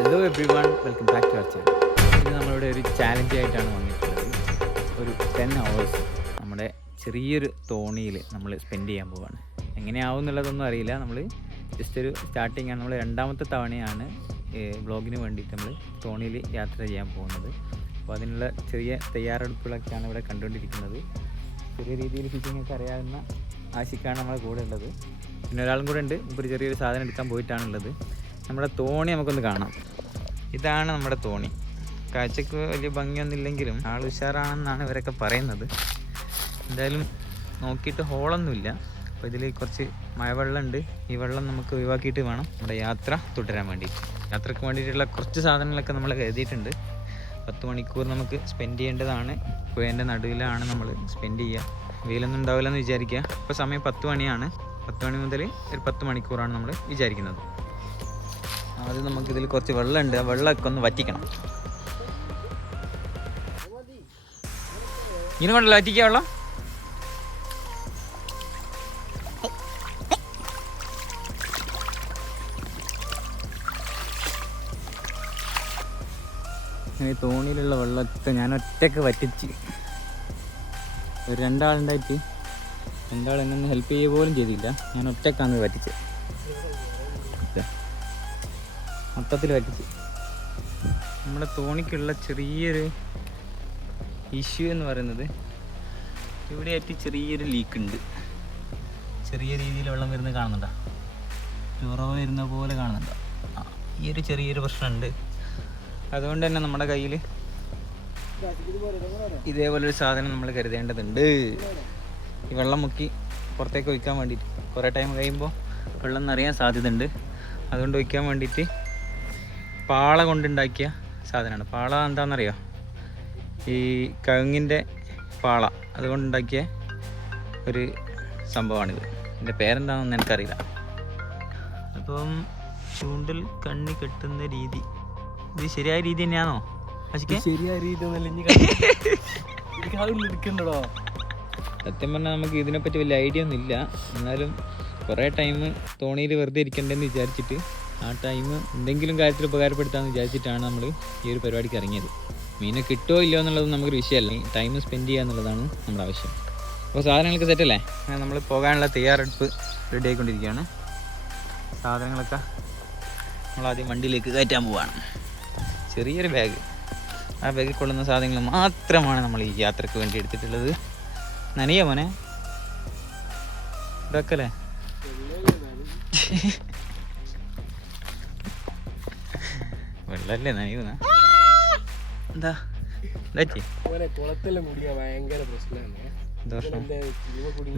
Hello everyone, welcome back to our channel. ഇത് നമ്മളിവിടെ ഒരു ചാലഞ്ച് ആയിട്ടാണ് വന്നിട്ടുള്ളത്. ഒരു 10 hours നമ്മുടെ ചെറിയൊരു തോണിയിൽ നമ്മൾ സ്പെൻഡ് ചെയ്യാൻ പോവുകയാണ്. എങ്ങനെയാവും എന്നുള്ളതൊന്നും അറിയില്ല. നമ്മൾ ജസ്റ്റ് ഒരു സ്റ്റാർട്ടിങ് ആണ്. നമ്മൾ രണ്ടാമത്തെ തവണയാണ് വ്ളോഗിന് വേണ്ടിയിട്ട് നമ്മൾ തോണിയിൽ യാത്ര ചെയ്യാൻ പോകുന്നത്. അപ്പോൾ അതിനുള്ള ചെറിയ തയ്യാറെടുപ്പുകളൊക്കെയാണ് ഇവിടെ കണ്ടുകൊണ്ടിരിക്കുന്നത്. ചെറിയ രീതിയിൽ ഫിഷിങ്ങൊക്കെ അറിയാവുന്ന ആശിക്കാണ് നമ്മളെ കൂടെ ഉള്ളത്. പിന്നെ ഒരാളും കൂടെ ഉണ്ട്. ഇപ്പോൾ ചെറിയൊരു സാധനം എടുക്കാൻ പോയിട്ടാണുള്ളത്. നമ്മുടെ തോണി നമുക്കൊന്ന് കാണാം. ഇതാണ് നമ്മുടെ തോണി. കാഴ്ചക്ക് വലിയ ഭംഗിയൊന്നുമില്ലെങ്കിലും ആൾ ഉഷാറാണെന്നാണ് ഇവരൊക്കെ പറയുന്നത്. എന്തായാലും നോക്കിയിട്ട് ഹോളൊന്നുമില്ല. അപ്പോൾ ഇതിൽ കുറച്ച് മഴവെള്ളമുണ്ട്. ഈ വെള്ളം നമുക്ക് ഒഴിവാക്കിയിട്ട് വേണം നമ്മുടെ യാത്ര തുടരാൻ വേണ്ടിയിട്ട്. യാത്രയ്ക്ക് വേണ്ടിയിട്ടുള്ള കുറച്ച് സാധനങ്ങളൊക്കെ നമ്മൾ കരുതിയിട്ടുണ്ട്. 10 മണിക്കൂർ നമുക്ക് സ്പെൻഡ് ചെയ്യേണ്ടതാണ്. പുഴേൻ്റെ നടുവിലാണ് നമ്മൾ സ്പെൻഡ് ചെയ്യുക. വെയിലൊന്നും ഉണ്ടാവില്ലെന്ന് വിചാരിക്കുക. ഇപ്പോൾ സമയം 10 മണിയാണ്. 10 മണി മുതൽ ഒരു 10 മണിക്കൂറാണ് നമ്മൾ വിചാരിക്കുന്നത്. ആദ്യം നമുക്കിതിൽ കുറച്ച് വെള്ളമുണ്ട്. ആ വെള്ളമൊക്കെ ഒന്ന് വറ്റിക്കണം. ഇങ്ങനെ കൊണ്ടല്ലോ വറ്റിക്കുക വെള്ളം. ഈ തോണിയിലുള്ള വെള്ളത്തെ ഞാൻ ഒറ്റയ്ക്ക് വറ്റിച്ച് ഒരു രണ്ടാളുണ്ടായിട്ട് രണ്ടാൾ എന്നെ ഹെൽപ്പ് ചെയ്യുക പോലും ചെയ്തില്ല. ഞാൻ ഒറ്റയ്ക്കാണ് വറ്റിച്ചത്. മൊത്തത്തിൽ വറ്റിച്ച്. നമ്മുടെ തോണിക്കുള്ള ചെറിയൊരു ഇഷ്യൂ എന്ന് പറയുന്നത് ഇവിടെയായിട്ട് ചെറിയൊരു ലീക്ക് ഉണ്ട്. ചെറിയ രീതിയിൽ വെള്ളം വരുന്നത് കാണുന്നുണ്ടോ? ഉറവ് വരുന്ന പോലെ കാണുന്നുണ്ടോ? ഈ ഒരു ചെറിയൊരു പ്രശ്നമുണ്ട്. അതുകൊണ്ട് തന്നെ നമ്മുടെ കയ്യിൽ ഇതേപോലൊരു സാധനം നമ്മൾ കരുതേണ്ടതുണ്ട്. ഈ വെള്ളം മുക്കി പുറത്തേക്ക് ഒഴിക്കാൻ വേണ്ടിയിട്ട് കുറേ ടൈം കഴിയുമ്പോൾ വെള്ളം നിറയാൻ സാധ്യതയുണ്ട്. അതുകൊണ്ട് ഒഴിക്കാൻ വേണ്ടിയിട്ട് പാള കൊണ്ടുണ്ടാക്കിയ സാധനമാണ്. പാള എന്താണെന്നറിയോ? ഈ കഴുങ്ങിൻ്റെ പാള അതുകൊണ്ടുണ്ടാക്കിയ ഒരു സംഭവമാണിത്. ഇതിൻ്റെ പേരെന്താണെന്ന് എനിക്കറിയില്ല. അപ്പം ചൂണ്ടിൽ കണ്ണി കെട്ടുന്ന രീതി ഇത് ശരിയായ രീതി തന്നെയാണോ? ശരിയായ രീതി സത്യം പറഞ്ഞാൽ നമുക്ക് ഇതിനെപ്പറ്റി വലിയ ഐഡിയ ഒന്നും ഇല്ല. എന്നാലും കുറേ ടൈം തോണിയിൽ വെറുതെ ഇരിക്കണ്ടെന്ന് വിചാരിച്ചിട്ട് ആ ടൈം എന്തെങ്കിലും കാര്യത്തിൽ ഉപകാരപ്പെടുത്താമെന്ന് വിചാരിച്ചിട്ടാണ് നമ്മൾ ഈ ഒരു പരിപാടിക്ക് ഇറങ്ങിയത്. മീനെ കിട്ടുമോ ഇല്ലയോ എന്നുള്ളത് നമുക്കൊരു വിഷയമല്ല. ടൈം സ്പെൻഡ് ചെയ്യുക എന്നുള്ളതാണ് നമ്മുടെ ആവശ്യം. അപ്പോൾ സാധനങ്ങളൊക്കെ സെറ്റല്ലേ? നമ്മൾ പോകാനുള്ള തയ്യാറെടുപ്പ് റെഡി ആയിക്കൊണ്ടിരിക്കുകയാണ്. സാധനങ്ങളൊക്കെ നമ്മളാദ്യം വണ്ടിയിലേക്ക് കയറ്റാൻ പോവുകയാണ്. ചെറിയൊരു ബാഗ്. ആ ബാഗിൽ കൊള്ളുന്ന സാധനങ്ങൾ മാത്രമാണ് നമ്മൾ ഈ യാത്രയ്ക്ക് വേണ്ടി എടുത്തിട്ടുള്ളത്. നനയോ മോനെ? ഇതൊക്കെയല്ലേ വെള്ളല്ലേ നനയുന്ന? എന്താ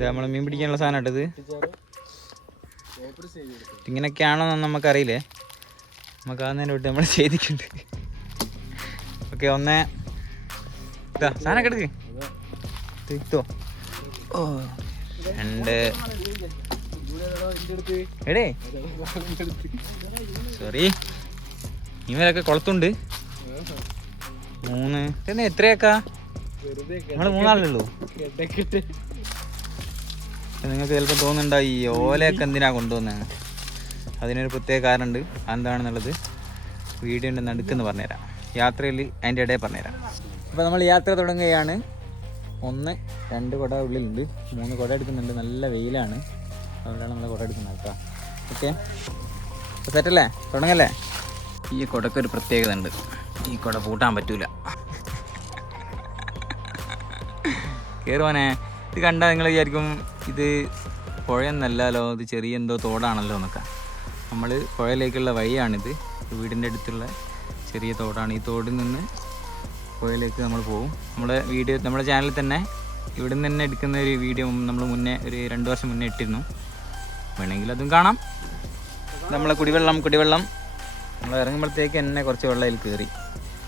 നമ്മള് മീൻ പിടിക്കാനുള്ള സാധനം ഇട്ടത് ഇങ്ങനെയൊക്കെയാണോന്ന് നമുക്കറിയില്ലേ. നമുക്ക് ആന്നതിനെ വിട്ട് നമ്മൾ ചെയ്തിട്ടുണ്ട്. ഓക്കെ, ഒന്നേ ഇതാ സാധനമൊക്കെ എടുക്ക്. തിത്തോ. ഓ, രണ്ട്. എടേ സോറി. ഇവരൊക്കെ കുളത്തുണ്ട്. 3. തന്നെ എത്രയാക്കാ? നമ്മള് 3 ആളുള്ളൂ. നിങ്ങൾക്ക് ചിലപ്പോൾ തോന്നുന്നുണ്ടാവും ഈ ഓലയൊക്കെ എന്തിനാ കൊണ്ടുവന്നത്. അതിനൊരു പ്രത്യേക കാരണമുണ്ട്. അതെന്താണെന്നുള്ളത് വീഡിയോൻ്റെ നടുക്കെന്ന് പറഞ്ഞുതരാം. യാത്രയിൽ അതിൻ്റെ ഇടയിൽ പറഞ്ഞുതരാം. അപ്പോൾ നമ്മൾ യാത്ര തുടങ്ങുകയാണ്. 1, 2 കുട ഉള്ളിലുണ്ട്. 3 കുട എടുക്കുന്നുണ്ട്. നല്ല വെയിലാണ്. അതുകൊണ്ടാണ് നമ്മൾ കുട എടുക്കുന്നത് കേട്ടോ. ഓക്കെ, അപ്പോൾ സെറ്റല്ലേ? തുടങ്ങല്ലേ? ഈ കുടക്കൊരു പ്രത്യേകത ഉണ്ട്. ഈ കുട പൂട്ടാൻ പറ്റൂല. കയറുവാനേ. ഇത് കണ്ടാൽ നിങ്ങൾ വിചാരിക്കും ഇത് പുഴയൊന്നല്ലല്ലോ, ഇത് ചെറിയ എന്തോ തോടാണല്ലോ എന്നൊക്കെ. നമ്മൾ പുഴയിലേക്കുള്ള വഴിയാണിത്. വീടിൻ്റെ അടുത്തുള്ള ചെറിയ തോടാണ്. ഈ തോടിൽ നിന്ന് പുഴയിലേക്ക് നമ്മൾ പോകും. നമ്മുടെ ചാനലിൽ തന്നെ ഇവിടെ നിന്ന് തന്നെ എടുക്കുന്ന ഒരു വീഡിയോ നമ്മൾ മുന്നേ ഒരു 2 വർഷം മുന്നേ ഇട്ടിരുന്നു. വേണമെങ്കിൽ അതും കാണാം. നമ്മളെ കുടിവെള്ളം നമ്മൾ ഇറങ്ങുമ്പോഴത്തേക്ക് എന്നെ കുറച്ച് വെള്ളം അതിൽ കയറി.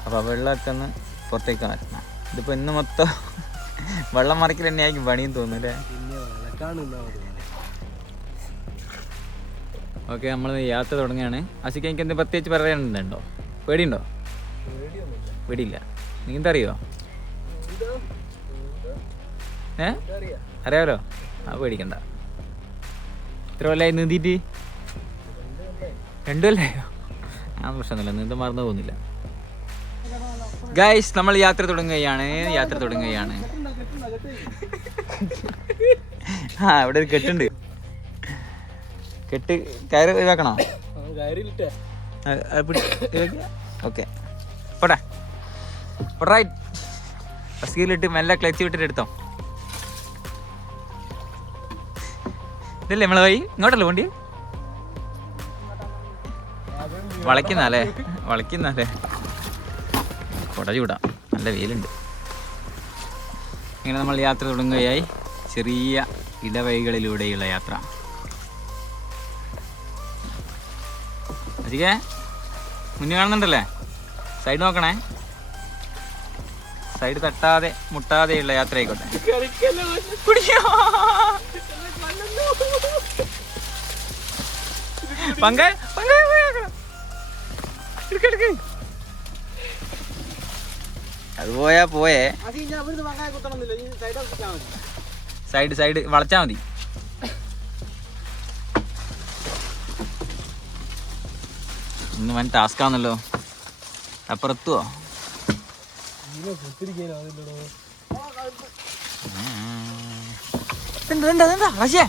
അപ്പോൾ ആ വെള്ളമൊക്കെ ഒന്ന് പുറത്തേക്ക് മാറ്റണം. ഇതിപ്പോൾ ഇന്ന് മൊത്തം വെള്ളം മറിക്കൽ തന്നെ ആയിരിക്കും പണിയും തോന്നുന്നു അല്ലേ? ഓക്കെ, നമ്മൾ യാത്ര തുടങ്ങുകയാണ്. ആശിക്ക് എനിക്ക് എന്ത് പ്രത്യേകിച്ച് പറയാനുണ്ടോ? പേടിയുണ്ടോ? പേടിയില്ല. നീന്തറിയോ? അറിയാമല്ലോ. ആ പേടിക്കണ്ട. എത്ര കൊല്ലമായി നീന്തിയിട്ട്? 2 കൊല്ലമായോ? ആ പ്രശ്നമൊന്നുമില്ല, നീന്തം മറന്നു പോകുന്നില്ല. ഗൈസ്, നമ്മൾ യാത്ര തുടങ്ങുകയാണ്. ആ ഇവിടെ ഒരു കെട്ടുണ്ട്. കെട്ട് കയറ് ഒഴിവാക്കണോ? ഓക്കെ, പോട്ടെ. റൈറ്റ്, ഫസ്റ്റ് മെല്ലെ ക്ലച്ച് വിട്ടിട്ട് എടുത്തോ. ഇതല്ലേ നമ്മളെ വഴി? ഇങ്ങോട്ടല്ലേ വണ്ടി വളയ്ക്കുന്നല്ലേ? കൊട ചൂടാ, നല്ല വെയിലുണ്ട്. ഇങ്ങനെ നമ്മൾ യാത്ര തുടങ്ങുകയായി. ചെറിയ ഇടവഴികളിലൂടെയുള്ള യാത്ര. അജിക്കേ, മുന്നിൽ കാണുന്നുണ്ടല്ലേ? സൈഡ് നോക്കണേ, സൈഡ് തട്ടാതെ മുട്ടാതെയുള്ള യാത്ര ആയിക്കോട്ടെ. അത് പോയാ പോയേ. സൈഡ് വളച്ചാ മതി. ഇന്ന് വൻ ടാസ്ക് ആണല്ലോ. അപ്പുറത്തുവോ? എന്താ പക്ഷേ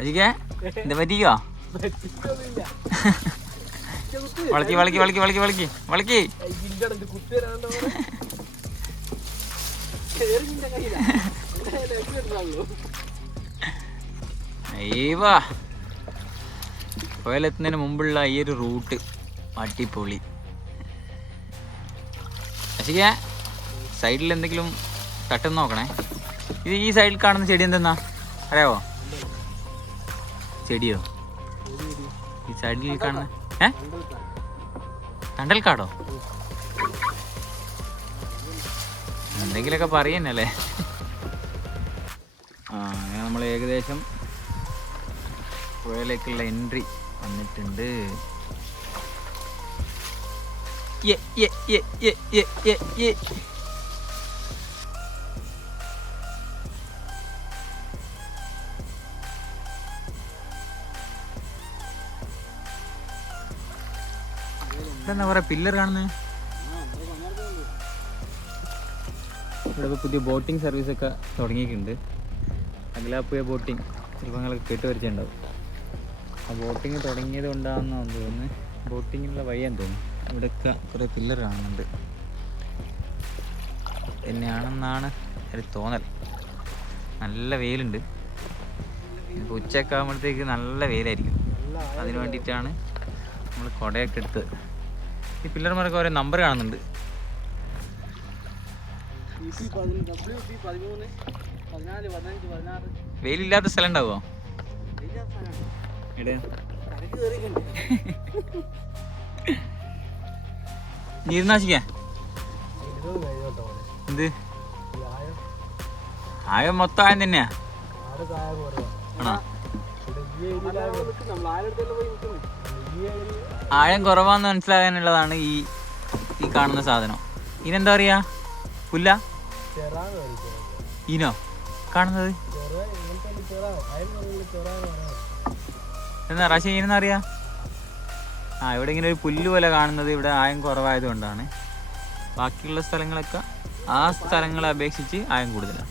അജിക്കേ, എന്താ പറ്റിക്കോ? വളക്കി അയ്യവാ, പുഴയിലെത്തുന്നതിന് മുമ്പുള്ള ഈ ഒരു റൂട്ട് അടിപൊളി. അജിക്കേ, സൈഡിൽ എന്തെങ്കിലും തട്ടെന്ന് നോക്കണേ. ഇത് ഈ സൈഡിൽ കാണുന്ന ചെടി എന്തെന്നാ അറിയാവോ? ചെടിയോ? ഈ സൈഡിൽ കാണുന്ന കണ്ടൽക്കാടോ? എന്തെങ്കിലുമൊക്കെ പറയുന്നല്ലേ. അങ്ങനെ നമ്മൾ ഏകദേശം പുഴയിലേക്കുള്ള എൻട്രി വന്നിട്ടുണ്ട്. എന്താ പറയാ, പില്ലർ കാണുന്നത്? ഇവിടെ ഇപ്പോൾ പുതിയ ബോട്ടിംഗ് സർവീസൊക്കെ തുടങ്ങിയിട്ടുണ്ട്. അഖിലാപ്പുഴ ബോട്ടിംഗ് ചിലപ്പോൾ നിങ്ങളൊക്കെ കേട്ടുവരിച്ചിട്ടുണ്ടാവും. ആ ബോട്ടിങ് തുടങ്ങിയത് കൊണ്ടാണെന്നാണ് തോന്നുന്നു. ബോട്ടിങ്ങിനുള്ള വഴിയാന്ന് തോന്നുന്നു. ഇവിടെയൊക്കെ കുറേ പില്ലർ കാണുന്നുണ്ട്. തന്നെയാണെന്നാണ് ഒരു തോന്നൽ. നല്ല വെയിലുണ്ട്. ഇപ്പോൾ ഉച്ചയൊക്കെ ആകുമ്പോഴത്തേക്ക് നല്ല വെയിലായിരിക്കും. അതിന് വേണ്ടിയിട്ടാണ് നമ്മൾ കുടയൊക്കെ എടുത്തത്. ഈ പില്ലർമാരൊക്കെ ഓരോ നമ്പർ കാണുന്നുണ്ട്. വെയിലില്ലാത്ത സ്ഥലം ഉണ്ടാവുമോ? നീർനാശിക്കാ എന്ത് ആയം മൊത്തം ആയം തന്നെയാ? ആണോ? ആഴം കുറവാന്ന് മനസ്സിലാകാനുള്ളതാണ് ഈ കാണുന്ന സാധനം. ഇതിനെന്താ പറയാ? പുല്ല? ഈനോ കാണുന്നത്? എന്നാ റാശി ഈനെന്നാ അറിയാ? ഇവിടെ ഇങ്ങനെ ഒരു പുല്ല് പോലെ കാണുന്നത് ഇവിടെ ആയം കുറവായത് കൊണ്ടാണ്. ബാക്കിയുള്ള സ്ഥലങ്ങളൊക്കെ ആ സ്ഥലങ്ങളെ അപേക്ഷിച്ച് ആയം കൂടുതലാണ്.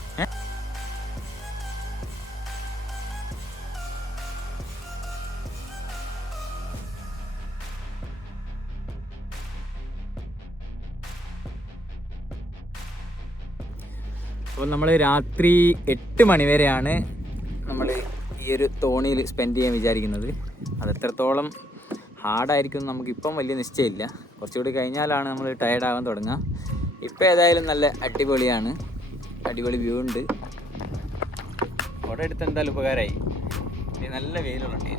അപ്പോൾ നമ്മൾ രാത്രി 8 മണി വരെയാണ് നമ്മൾ ഈ ഒരു തോണിയിൽ സ്പെൻഡ് ചെയ്യാൻ വിചാരിക്കുന്നത്. അത് എത്രത്തോളം ഹാർഡായിരിക്കും നമുക്കിപ്പം വലിയ നിശ്ചയമില്ല. കുറച്ചുകൂടി കഴിഞ്ഞാലാണ് നമ്മൾ ടയർഡാകാൻ തുടങ്ങുക. ഇപ്പം ഏതായാലും നല്ല അടിപൊളിയാണ്. അടിപൊളി വ്യൂ ഉണ്ട്. അവിടെ എടുത്ത് എന്തായാലും ഉപകാരമായി. ഇനി നല്ല വെയിലുണ്ട്.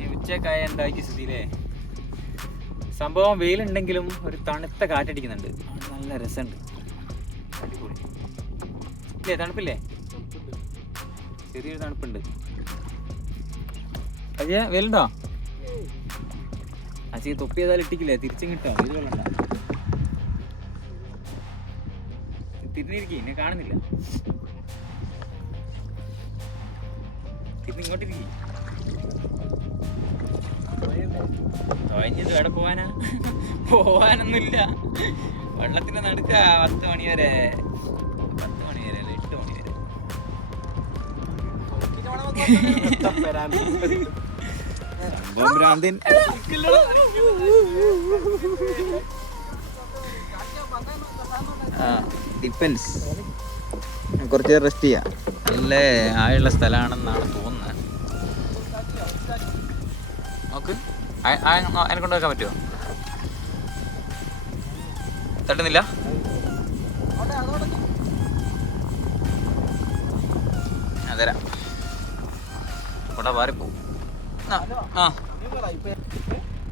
ഈ ഉച്ചക്കായ എന്താക്കി സ്ഥിതിയിലേ സംഭവം വെയിലുണ്ടെങ്കിലും ഒരു തണുത്ത കാറ്റടിക്കുന്നുണ്ട്. നല്ല രസമുണ്ട്. അടിപൊളി ഇല്ലേ? തണുപ്പില്ലേ? ചെറിയൊരു തണുപ്പുണ്ട്. അജയ വെയിലുണ്ടോ? അജി തൊപ്പി ഏതായാലും ഇട്ടിക്കില്ലേ? തിരിച്ചും കിട്ടാം. ഇത് വെള്ളണ്ട. തിരിഞ്ഞിരിക്കും, എന്നെ കാണുന്നില്ല. തിരിഞ്ഞിങ്ങോട്ടിരിക്കും. എവിടെ പോവാനാ? പോവാനൊന്നുമില്ല. വെള്ളത്തിന്റെ നടുക്ക 10 മണി വരെ, 8 മണി വരെ. ഭ്രാന്തൻ. ഡിപ്പെൻസ്. കുറച്ച് റെസ്റ്റ് ചെയ്യാം. നല്ല ആയുള്ള സ്ഥലമാണെന്നാണ് തോന്നുന്നത്. നോക്ക്, അതിനെ കൊണ്ട് വെക്കാൻ പറ്റുമോ? തട്ടുന്നില്ല. അതരാ കൊണ്ടാ മാറിപ്പോ.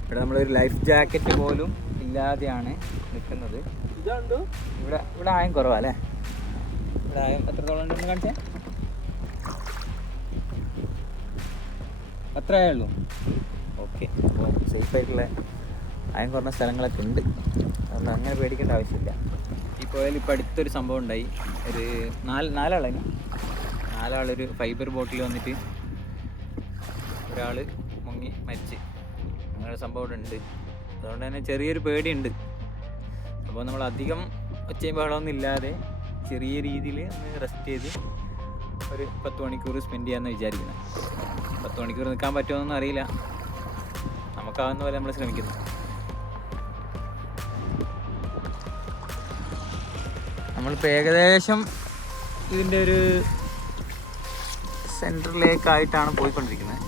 ഇവിടെ നമ്മളൊരു ലൈഫ് ജാക്കറ്റ് പോലും ഇല്ലാതെയാണ് നിൽക്കുന്നത്. ഇവിടെ ആയം കുറവാ അല്ലേ? ഇവിടെ ആയം എത്രത്തോളം ഉണ്ടെന്ന് കാണിച്ചേ. അത്ര ആയുള്ളൂ. ഓക്കെ, അപ്പോൾ സേഫായിട്ടുള്ള ആയം കുറഞ്ഞ സ്ഥലങ്ങളൊക്കെ ഉണ്ട്. അതുകൊണ്ട് അങ്ങനെ പേടിക്കേണ്ട ആവശ്യമില്ല. ഈ പോയാൽ ഇപ്പോൾ അടുത്തൊരു സംഭവം ഉണ്ടായി. ഒരു നാലാളൊരു ഫൈബർ ബോട്ടിൽ വന്നിട്ട് ഒരാൾ മുങ്ങി മരിച്ച്, അങ്ങനെ സംഭവം ഇവിടെ ഉണ്ട്. അതുകൊണ്ട് തന്നെ ചെറിയൊരു പേടിയുണ്ട്. അപ്പോൾ നമ്മൾ അധികം ഒച്ചയും ബഹളമൊന്നും ഇല്ലാതെ ചെറിയ രീതിയിൽ ഒന്ന് റെസ്റ്റ് ചെയ്ത് ഒരു 10 മണിക്കൂർ സ്പെൻഡ് ചെയ്യാമെന്ന് വിചാരിക്കുന്നത്. 10 മണിക്കൂർ നിൽക്കാൻ പറ്റുമോയെന്നൊന്നും അറിയില്ല. നമുക്കാവുന്ന പോലെ നമ്മൾ ശ്രമിക്കുന്നു. നമ്മളിപ്പോൾ ഏകദേശം ഇതിൻ്റെ ഒരു സെൻറ്ററിലേക്കായിട്ടാണ് പോയിക്കൊണ്ടിരിക്കുന്നത്.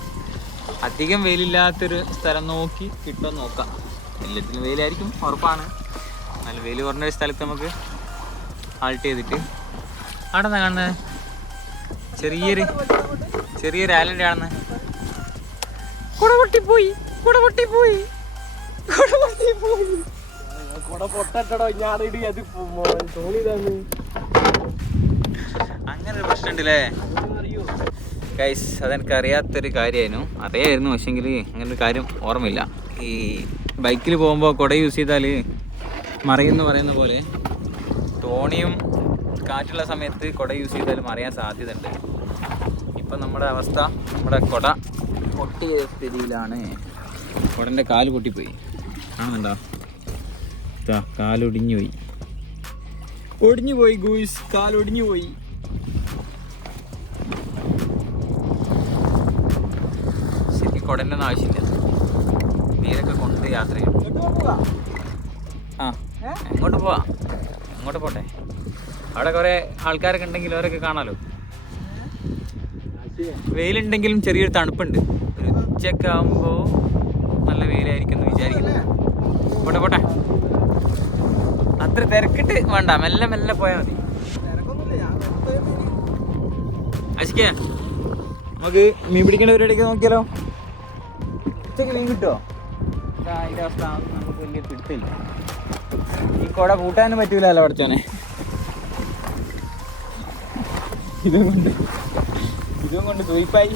അധികം വെയിലില്ലാത്തൊരു സ്ഥലം നോക്കി കിട്ടുമെന്ന് നോക്കാം. എല്ലാത്തിലും വെയിലായിരിക്കും ഉറപ്പാണ്. നല്ല വെയിൽ കുറഞ്ഞൊരു സ്ഥലത്ത് നമുക്ക് ഹാൾട്ട് ചെയ്തിട്ട് അവിടെ നിന്നാണ് കാണുന്നത്. ചെറിയൊരു ഐലൻഡ് കാണുന്നത്. കുട പൊട്ടിപ്പോയി. അങ്ങനെ ഒരു പ്രശ്നമുണ്ടല്ലേ ഗൈസ്? അതെനിക്ക് അറിയാത്തൊരു കാര്യമായിരുന്നു. അറിയായിരുന്നു, പക്ഷെങ്കിൽ അങ്ങനൊരു കാര്യം ഓർമ്മയില്ല. ഈ ബൈക്കിൽ പോകുമ്പോൾ കുട യൂസ് ചെയ്താൽ മറിയെന്ന് പറയുന്ന പോലെ തോണിയും കാറ്റുള്ള സമയത്ത് കുട യൂസ് ചെയ്താൽ മറിയാൻ സാധ്യതയുണ്ട്. ഇപ്പം നമ്മുടെ അവസ്ഥ, നമ്മുടെ കുട പൊട്ടിയ സ്ഥിതിയിലാണ്. കുടൻ്റെ കാല് പൊട്ടിപ്പോയി. കാണുന്നുണ്ടോ? കാലൊടിഞ്ഞു പോയി ഗൂയ്സ്, കാലൊടിഞ്ഞു പോയി. ശരിക്കും കുടൻ്റെ ഒന്നും ആവശ്യമില്ല. നീരൊക്കെ കൊണ്ട് യാത്ര ചെയ്യും. എങ്ങോട്ട് പോവാ? അങ്ങോട്ട് പോട്ടെ. അവിടെ കുറേ ആൾക്കാരൊക്കെ ഉണ്ടെങ്കിൽ അവരൊക്കെ കാണാലോ. വെയിലുണ്ടെങ്കിലും ചെറിയൊരു തണുപ്പുണ്ട്. ഒരു ഉച്ചയൊക്കെ ആകുമ്പോൾ നല്ല വെയിലായിരിക്കും എന്ന് വിചാരിക്കുന്നു. പോട്ടെ. അത്ര തിരക്കിട്ട് വേണ്ട, മെല്ലെ പോയാൽ മതി. അശിക്കേ, നമുക്ക് മീൻ പിടിക്കേണ്ട പരിപാടിയൊക്കെ നോക്കിയാലോ? ഉച്ചയ്ക്ക് മീൻ കിട്ടുമോ? അതിൻ്റെ അവസ്ഥ നമുക്ക് വലിയ പിടുത്തില്ല. ഈ കുട കൂട്ടാനും പറ്റൂലല്ലോ പഠിച്ചോനെ. ഇതും കൊണ്ട് സൂയിപ്പായി.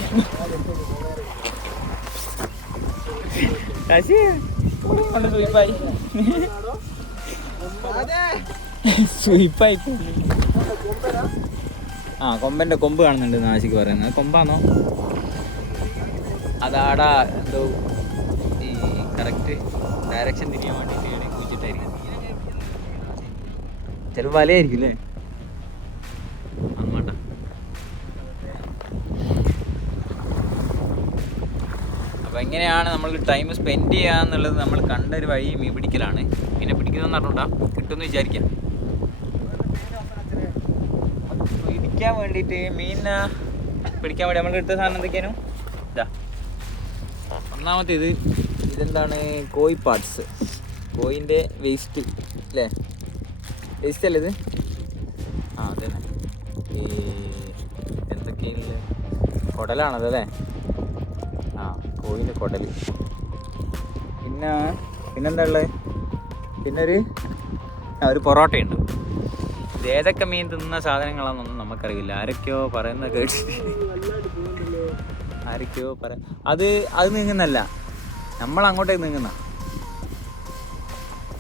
സൂയിപ്പായി. കൊമ്പൻ്റെ കൊമ്പ് കാണുന്നുണ്ട് നാശിക്ക് പറയുന്നത്. കൊമ്പാണോ? അതാടാ എന്തോ ഈ കറക്റ്റ് ഡയറക്ഷൻ തിരിയാൻ വേണ്ടിയിട്ട് കുഴിച്ചിട്ടായിരിക്കും. ചിലപ്പോൾ വലയായിരിക്കും അല്ലേ? അങ്ങോട്ടാ. അപ്പോൾ എങ്ങനെയാണ് നമ്മൾ ടൈം സ്പെൻഡ് ചെയ്യുക എന്നുള്ളത് നമ്മൾ കണ്ടൊരു വഴി മീൻ പിടിക്കലാണ്. പിന്നെ പിടിക്കുന്നതെന്ന് പറഞ്ഞോണ്ടാ കിട്ടുമെന്ന് വിചാരിക്കാം. പിടിക്കാൻ വേണ്ടിയിട്ട് മീനിനെ പിടിക്കാൻ വേണ്ടി നമ്മൾ എടുത്ത സാധനം എന്തൊക്കെയാണ്? ഒന്നാമത്തേത് ഇതെന്താണ്? കോഴി പാർട്സ്, കോഴിൻ്റെ വേസ്റ്റ് അല്ലേ? വേസ്റ്റ് അല്ലേ ഇത്? അതെ. ഈ എന്തൊക്കെയുള്ള കുടലാണതല്ലേ? കോഴിൻ്റെ കുടൽ. പിന്നെന്താ ഉള്ളത്? പിന്നെ ഒരു പൊറോട്ടയുണ്ട്. ഇത് ഏതൊക്കെ മീൻ തിന്നുന്ന സാധനങ്ങളാണെന്നൊന്നും നമുക്കറിയില്ല. ആരൊക്കെയോ പറയുന്ന കേട്ടിട്ട് അത് നീങ്ങുന്നല്ല, നമ്മൾ അങ്ങോട്ടേക്ക് നീങ്ങുന്ന.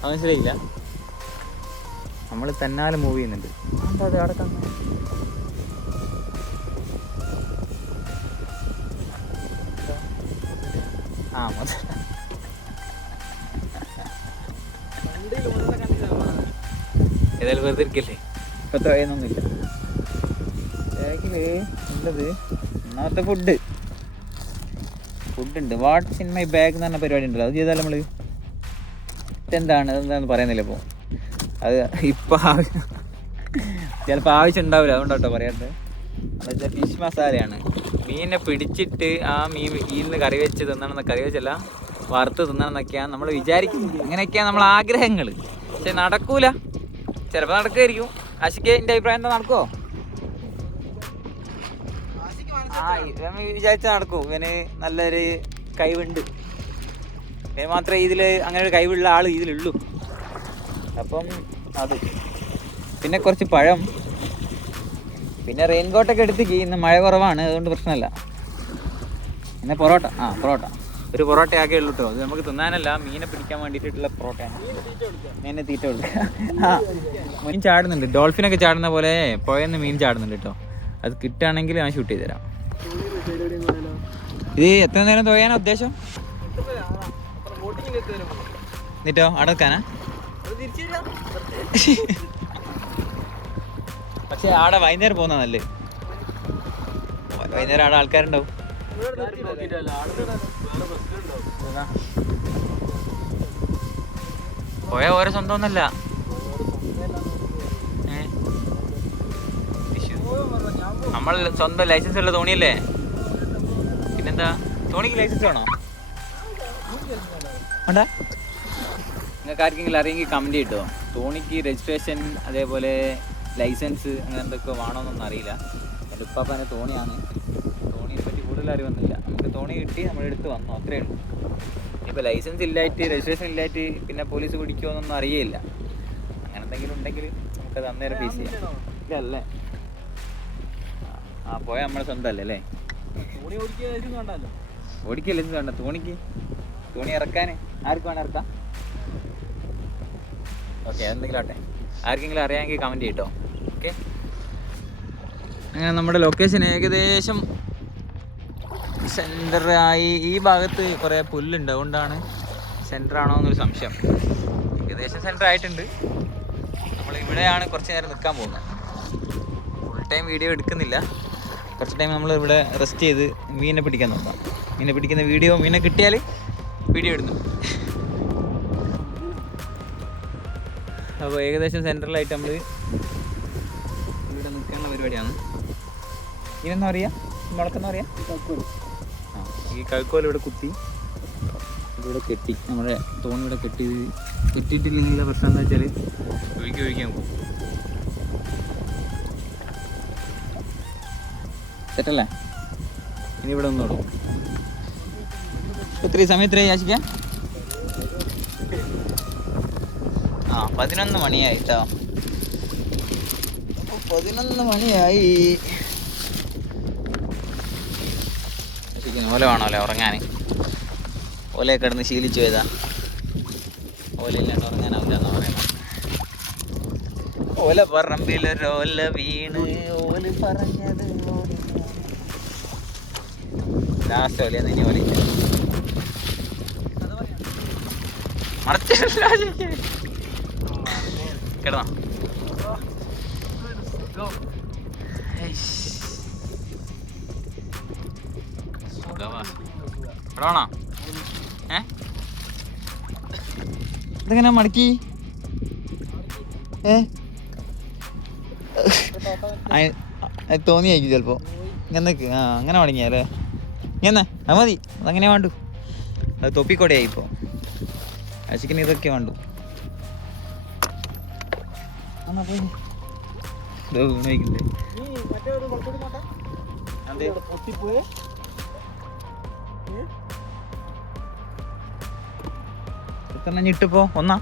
അത് മനസ്സിലായില്ല. നമ്മൾ തന്നാലെ മൂവ് ചെയ്യുന്നുണ്ട്. എന്താ അത് അവിടെ തന്നെ? ആ ഏതായാലും വെറുതെ ഇരിക്കല്ലേ, ഇപ്പത്തെ വഴിയൊന്നുമില്ല. ബാഗില് ഉള്ളത് ഒന്നാമത്തെ ഫുഡുണ്ട്. വാട്ട്സ് ഇൻ മൈ ബാഗ് എന്ന് പറഞ്ഞ പരിപാടി ഉണ്ടല്ലോ, അത് ചെയ്താൽ നമ്മൾ അതെന്താണെന്ന് പറയുന്നില്ല ഇപ്പോൾ. അത് ഇപ്പം ചിലപ്പോൾ ആവശ്യം ഉണ്ടാവില്ല, അതുകൊണ്ടോ പറയാറുണ്ട്. എന്നുവെച്ചാൽ ഫിഷ് മസാലയാണ്. മീനിനെ പിടിച്ചിട്ട് ആ മീനിന്ന് കറി വെച്ച് തിന്നണമെന്ന, കറി വെച്ചല്ല വറുത്ത് തിന്നണമെന്നൊക്കെയാണ് നമ്മൾ വിചാരിക്കുന്നത്. അങ്ങനെയൊക്കെയാണ് നമ്മൾ ആഗ്രഹങ്ങൾ. പക്ഷെ നടക്കൂല. ചിലപ്പോൾ നടക്കുമായിരിക്കും. ആഷിക്ക് എൻ്റെ അഭിപ്രായം എന്താ, നടക്കുമോ? ഇവൻ വിചാരിച്ചാൽ നടക്കും. ഇവന് നല്ലൊരു കഴിവുണ്ട്. ഇവന് മാത്രമേ ഇതിൽ അങ്ങനെ ഒരു കഴിവുള്ള ആൾ ഇതിലുള്ളൂ. അപ്പം അത് പിന്നെ കുറച്ച് പഴം, പിന്നെ റെയിൻകോട്ടൊക്കെ എടുത്തേക്ക്. ഇന്ന് മഴ കുറവാണ്, അതുകൊണ്ട് പ്രശ്നമല്ല. പിന്നെ പൊറോട്ട, ഒരു പൊറോട്ട ആകെ ഉള്ളൂ കേട്ടോ. അത് നമുക്ക് തിന്നാനല്ല, മീനെ പിടിക്കാൻ വേണ്ടിയിട്ടുള്ള പൊറോട്ടയാണ്. മീനെ തീറ്റ കൊടുക്കുക. മീൻ ചാടുന്നുണ്ട്, ഡോൾഫിനൊക്കെ ചാടുന്ന പോലെ പുഴയെന്ന് മീൻ ചാടുന്നുണ്ട് കേട്ടോ. അത് കിട്ടുകയാണെങ്കിൽ ഞാൻ ഷൂട്ട് ചെയ്ത് തരാം. ഇത് എത്ര നേരം തുഴയാനാ ഉദ്ദേശം? എന്നിട്ടോ അവിടെ വെക്കാനാ? പക്ഷെ ആടെ വൈകുന്നേരം പോകുന്ന നല്ലേ. വൈകുന്നേരം ആടെ ആൾക്കാരുണ്ടാവും. പോയ ഓരോ സ്വന്തം ഒന്നല്ല. നമ്മൾ സ്വന്തം ലൈസൻസ് ഉള്ള തോണിയല്ലേ? പിന്നെന്താ, തോണിക്ക് ലൈസൻസ് വേണോ? വേണ്ട. നിങ്ങൾക്ക് ആർക്കെങ്കിലും അറിയെങ്കിൽ കമൻറ്റ് കിട്ടുമോ? തോണിക്ക് രജിസ്ട്രേഷൻ, അതേപോലെ ലൈസൻസ്, അങ്ങനെ എന്തൊക്കെ വേണമെന്നൊന്നും അറിയില്ല. എൻ്റെ ഉപ്പാപ്പനെ തോണിയാണ്. തോണിയെ പറ്റി കൂടുതൽ അറിവൊന്നുമില്ല. നമുക്ക് തോണി കിട്ടി, നമ്മളെടുത്ത് വന്നു, അത്രയേ ഉള്ളൂ. ഇപ്പോൾ ലൈസൻസ് ഇല്ലായിട്ട്, രജിസ്ട്രേഷൻ ഇല്ലായിട്ട് പിന്നെ പോലീസ് പിടിക്കുമോ എന്നൊന്നും അറിയില്ല. അങ്ങനെ എന്തെങ്കിലും ഉണ്ടെങ്കിൽ നമുക്കത് അന്നേരം ഫേസ് ചെയ്യാം. ഇല്ലല്ലേ? പോയാൽ നമ്മളെ സ്വന്തം അല്ലേ അല്ലേ? ഓടിക്കുക ലൈസൻസ് വേണ്ട. തോണി ഇറക്കാൻ ആർക്ക് വേണം ഇറക്കാം. ഓക്കെ, എന്തെങ്കിലും ആട്ടെ. ആർക്കെങ്കിലും അറിയാമെങ്കിൽ കമൻറ്റ് ചെയ്യട്ടോ. ഓക്കെ, അങ്ങനെ നമ്മുടെ ലൊക്കേഷൻ ഏകദേശം സെൻറ്ററായി. ഈ ഭാഗത്ത് കുറേ പുല്ലുണ്ട്, അതുകൊണ്ടാണ് സെൻറ്ററാണോ എന്നൊരു സംശയം. ഏകദേശം സെൻറ്റർ ആയിട്ടുണ്ട്. നമ്മൾ ഇവിടെയാണ് കുറച്ച് നേരം നിൽക്കാൻ പോകുന്നത്. ഫുൾ ടൈം വീഡിയോ എടുക്കുന്നില്ല. കുറച്ച് ടൈം നമ്മൾ ഇവിടെ റെസ്റ്റ് ചെയ്ത് മീനെ പിടിക്കാൻ നോക്കാം. മീനെ പിടിക്കുന്ന വീഡിയോ, മീനെ കിട്ടിയാൽ വീഡിയോ ഇടുന്നു. അപ്പോൾ ഏകദേശം സെൻട്രലായിട്ട് നമ്മൾ ഇവിടെ നിൽക്കാനുള്ള പരിപാടിയാണ്. ഇതിനെന്താ പറയുക, മുളക്കെന്താ പറയുക? ഈ കഴുക്കോൽ ഇവിടെ കുത്തി ഇവിടെ കെട്ടി, നമ്മുടെ തോണി ഇവിടെ കെട്ടിയിട്ടില്ലെങ്കിലുള്ള പ്രശ്നം എന്താ വെച്ചാൽ ഒഴിക്കാൻ പോകും. സെറ്റല്ലേ? ഇനി ഇവിടെ ഒന്നോളൂ. ഇത്രയും സമയത്തിലായി ആശിക്കാം? 11 മണിയായി കേട്ടോ. 11 മണിയായി. ഓല വേണമല്ലോ ഉറങ്ങാൻ. ഓലയെ കിടന്ന് ശീലിച്ചു പോയതാ. ഓലയില്ലാണ്ട് ഉറങ്ങാനാവില്ല എന്നാ പറയുന്നത്. ഓല പറമ്പിലൊരോല വീണ് ഓല് പറഞ്ഞത് ലാസ്റ്റ് ഓലയെന്ന് ഇനി ഓല മറച്ചിട്ടില്ല. കിടന്നോ? ഇടണോ? ഇതെങ്ങനെ മടക്കി? തോന്നിയായിരിക്കും ചിലപ്പോ. ഇങ്ങനെ അങ്ങനെ മടങ്ങിയല്ലേ? ഇങ്ങനെ അത് മതി, അതങ്ങനെ വേണ്ടു. അത് തൊപ്പിക്കോടെയായി ഇപ്പോൾ. ആശിക്കിന് ഇതൊക്കെ വേണ്ടു. എത്ര ഞിട്ടിപ്പോ? ഒന്നാ?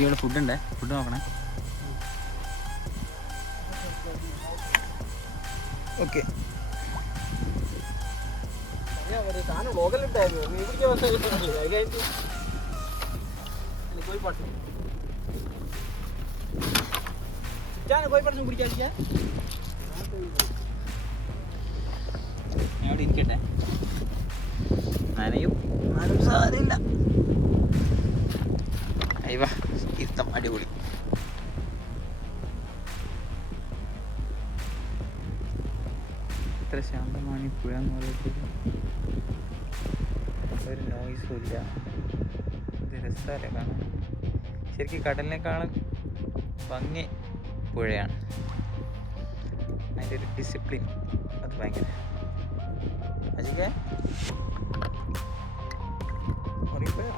ഇവിടെ ഫുഡുണ്ടേ, ഫുഡ് നോക്കണേ. ഓക്കെ. അവിടെ ഇരിക്കട്ടെ, നനയും സാരമില്ല. അയ്യ ഇരുത്തം അടിപൊളി. ഇത്ര ശാന്തമാണ് ഈ പുഴ എന്ന് പറയുന്നത്. ഒരു നോയ്സും ഇല്ല. ഇത് രസമല്ലേ കാണാൻ. ശരിക്കും കടലിനേക്കാളും ഭംഗി പുഴയാണ്. അതിൻ്റെ ഒരു ഡിസിപ്ലിൻ അത് ഭയങ്കര. അജിക്കെ ഉറങ്ങിപ്പോയോ?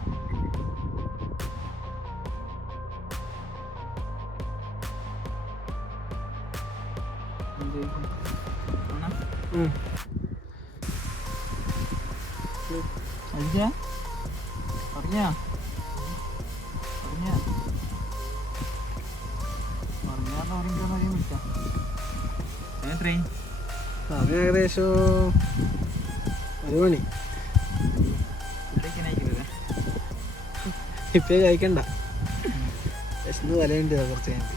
ഏകദേശം 1 മണി. ഇപ്പൊ കഴിക്കണ്ട, വിശന്ന് വലയുണ്ട് കുറച്ച് കഴിഞ്ഞിട്ട്.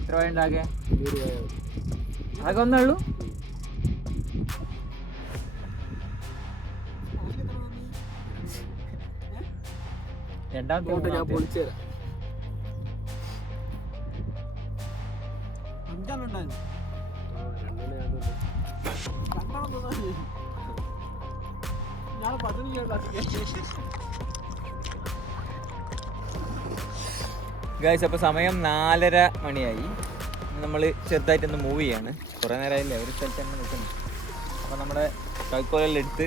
എത്ര വയ ഉണ്ടാകെ? ആകെ ഒന്നേ ഉള്ളൂ. രണ്ടാമത്തെ ഞാൻ പൊളിച്ചു തരാം. ഗൈസ്, അപ്പോൾ സമയം 4:30 മണിയായി. നമ്മൾ ചെറുതായിട്ടൊന്ന് മൂവ് ചെയ്യാണ്. കുറേ നേരമായില്ലേ ഒരു സ്ഥലത്ത് തന്നെ നിൽക്കുന്നു. അപ്പോൾ നമ്മുടെ കൈക്കോലെടുത്ത്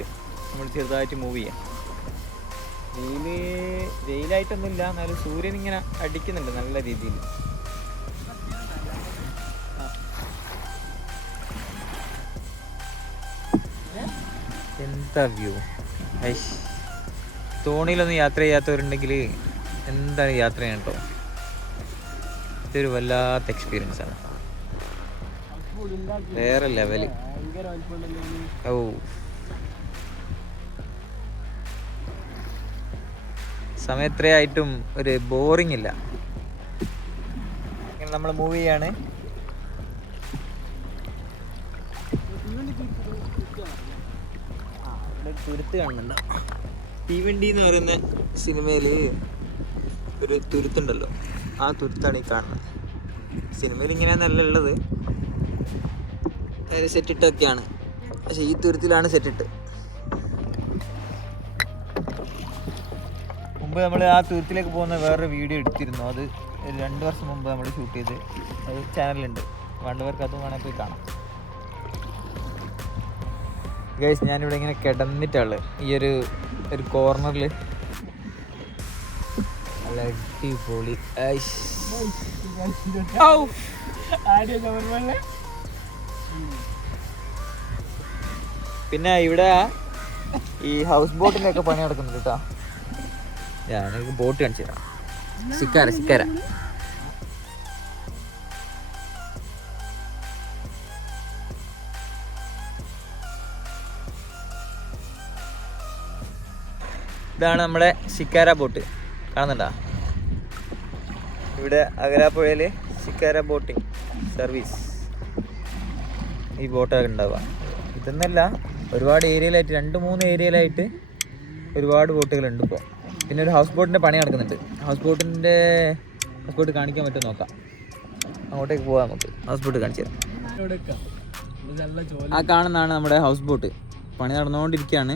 നമ്മൾ ചെറുതായിട്ട് മൂവ് ചെയ്യാം. വെയിലായിട്ടൊന്നുമില്ല, എന്നാലും സൂര്യൻ ഇങ്ങനെ അടിക്കുന്നുണ്ട് നല്ല രീതിയിൽ. എന്താ വ്യൂ! തോണിയിലൊന്നും യാത്ര ചെയ്യാത്തവരുണ്ടെങ്കിൽ എന്താണ് യാത്ര ചെയ്യണം കേട്ടോ. ഇതൊരു വല്ലാത്ത എക്സ്പീരിയൻസ് ആണ്, വേറെ ലെവല്. ഓ, സമയം എത്രയായിട്ടും ഒരു ബോറിംഗ് ഇല്ല. ഇങ്ങനെ നമ്മൾ മൂവ് ചെയ്യാണ്. ഇവിടെ തുരുത്ത് കാണുന്നുണ്ടോ? തീവണ്ടി എന്ന് പറയുന്ന സിനിമയിൽ ഒരു തുരുത്തുണ്ടല്ലോ, ആ തുരുത്താണ് ഈ കാണുന്നത്. സിനിമയിൽ ഇങ്ങനെയാണല്ല ഉള്ളത്, സെറ്റിട്ടൊക്കെയാണ്, പക്ഷെ ഈ തുരുത്തിലാണ് സെറ്റിട്ട്. മുമ്പ് നമ്മൾ ആ തുരുത്തിലേക്ക് പോകുന്ന വേറൊരു വീഡിയോ എടുത്തിരുന്നു. അത് 2 വർഷം മുമ്പ് നമ്മൾ ഷൂട്ട് ചെയ്ത്, അത് ചാനലുണ്ട്, വേണ്ടവർക്ക് അതും വേണമെങ്കിൽ പോയി കാണാം. ഗൈസ്, ഞാനിവിടെ ഇങ്ങനെ കിടന്നിട്ടുള്ളത് ഈ ഒരു കോർണറിൽ. നല്ല അടിപൊളി. പിന്നെ ഇവിടെ ഈ ഹൗസ് ബോട്ടിൻ്റെ ഒക്കെ പണി നടക്കുന്നുണ്ട് കേട്ടോ. ഞാനൊരു ബോട്ട് കാണിച്ചു തരാം. സിക്കാര ഇതാണ് നമ്മുടെ ശിക്കാര ബോട്ട്, കാണുന്നുണ്ടോ? ഇവിടെ അഗരാപ്പുഴയിൽ ശിക്കാര ബോട്ടിംഗ് സർവീസ് ഈ ബോട്ടൊക്കെ ഉണ്ടാവുക. ഇതൊന്നല്ല, ഒരുപാട് ഏരിയയിലായിട്ട് 2-3 ഏരിയയിലായിട്ട് ഒരുപാട് ബോട്ടുകളുണ്ട് ഇപ്പോൾ. പിന്നെ ഒരു ഹൗസ് ബോട്ടിൻ്റെ പണി നടക്കുന്നുണ്ട്. ഹൗസ് ബോട്ട് കാണിക്കാൻ പറ്റുമോ നോക്കാം. അങ്ങോട്ടേക്ക് പോവാം. നമുക്ക് ഹൗസ് ബോട്ട് കാണിച്ചു തരാം. ആ കാണുന്നതാണ് നമ്മുടെ ഹൗസ് ബോട്ട്. പണി നടന്നുകൊണ്ടിരിക്കുകയാണ്.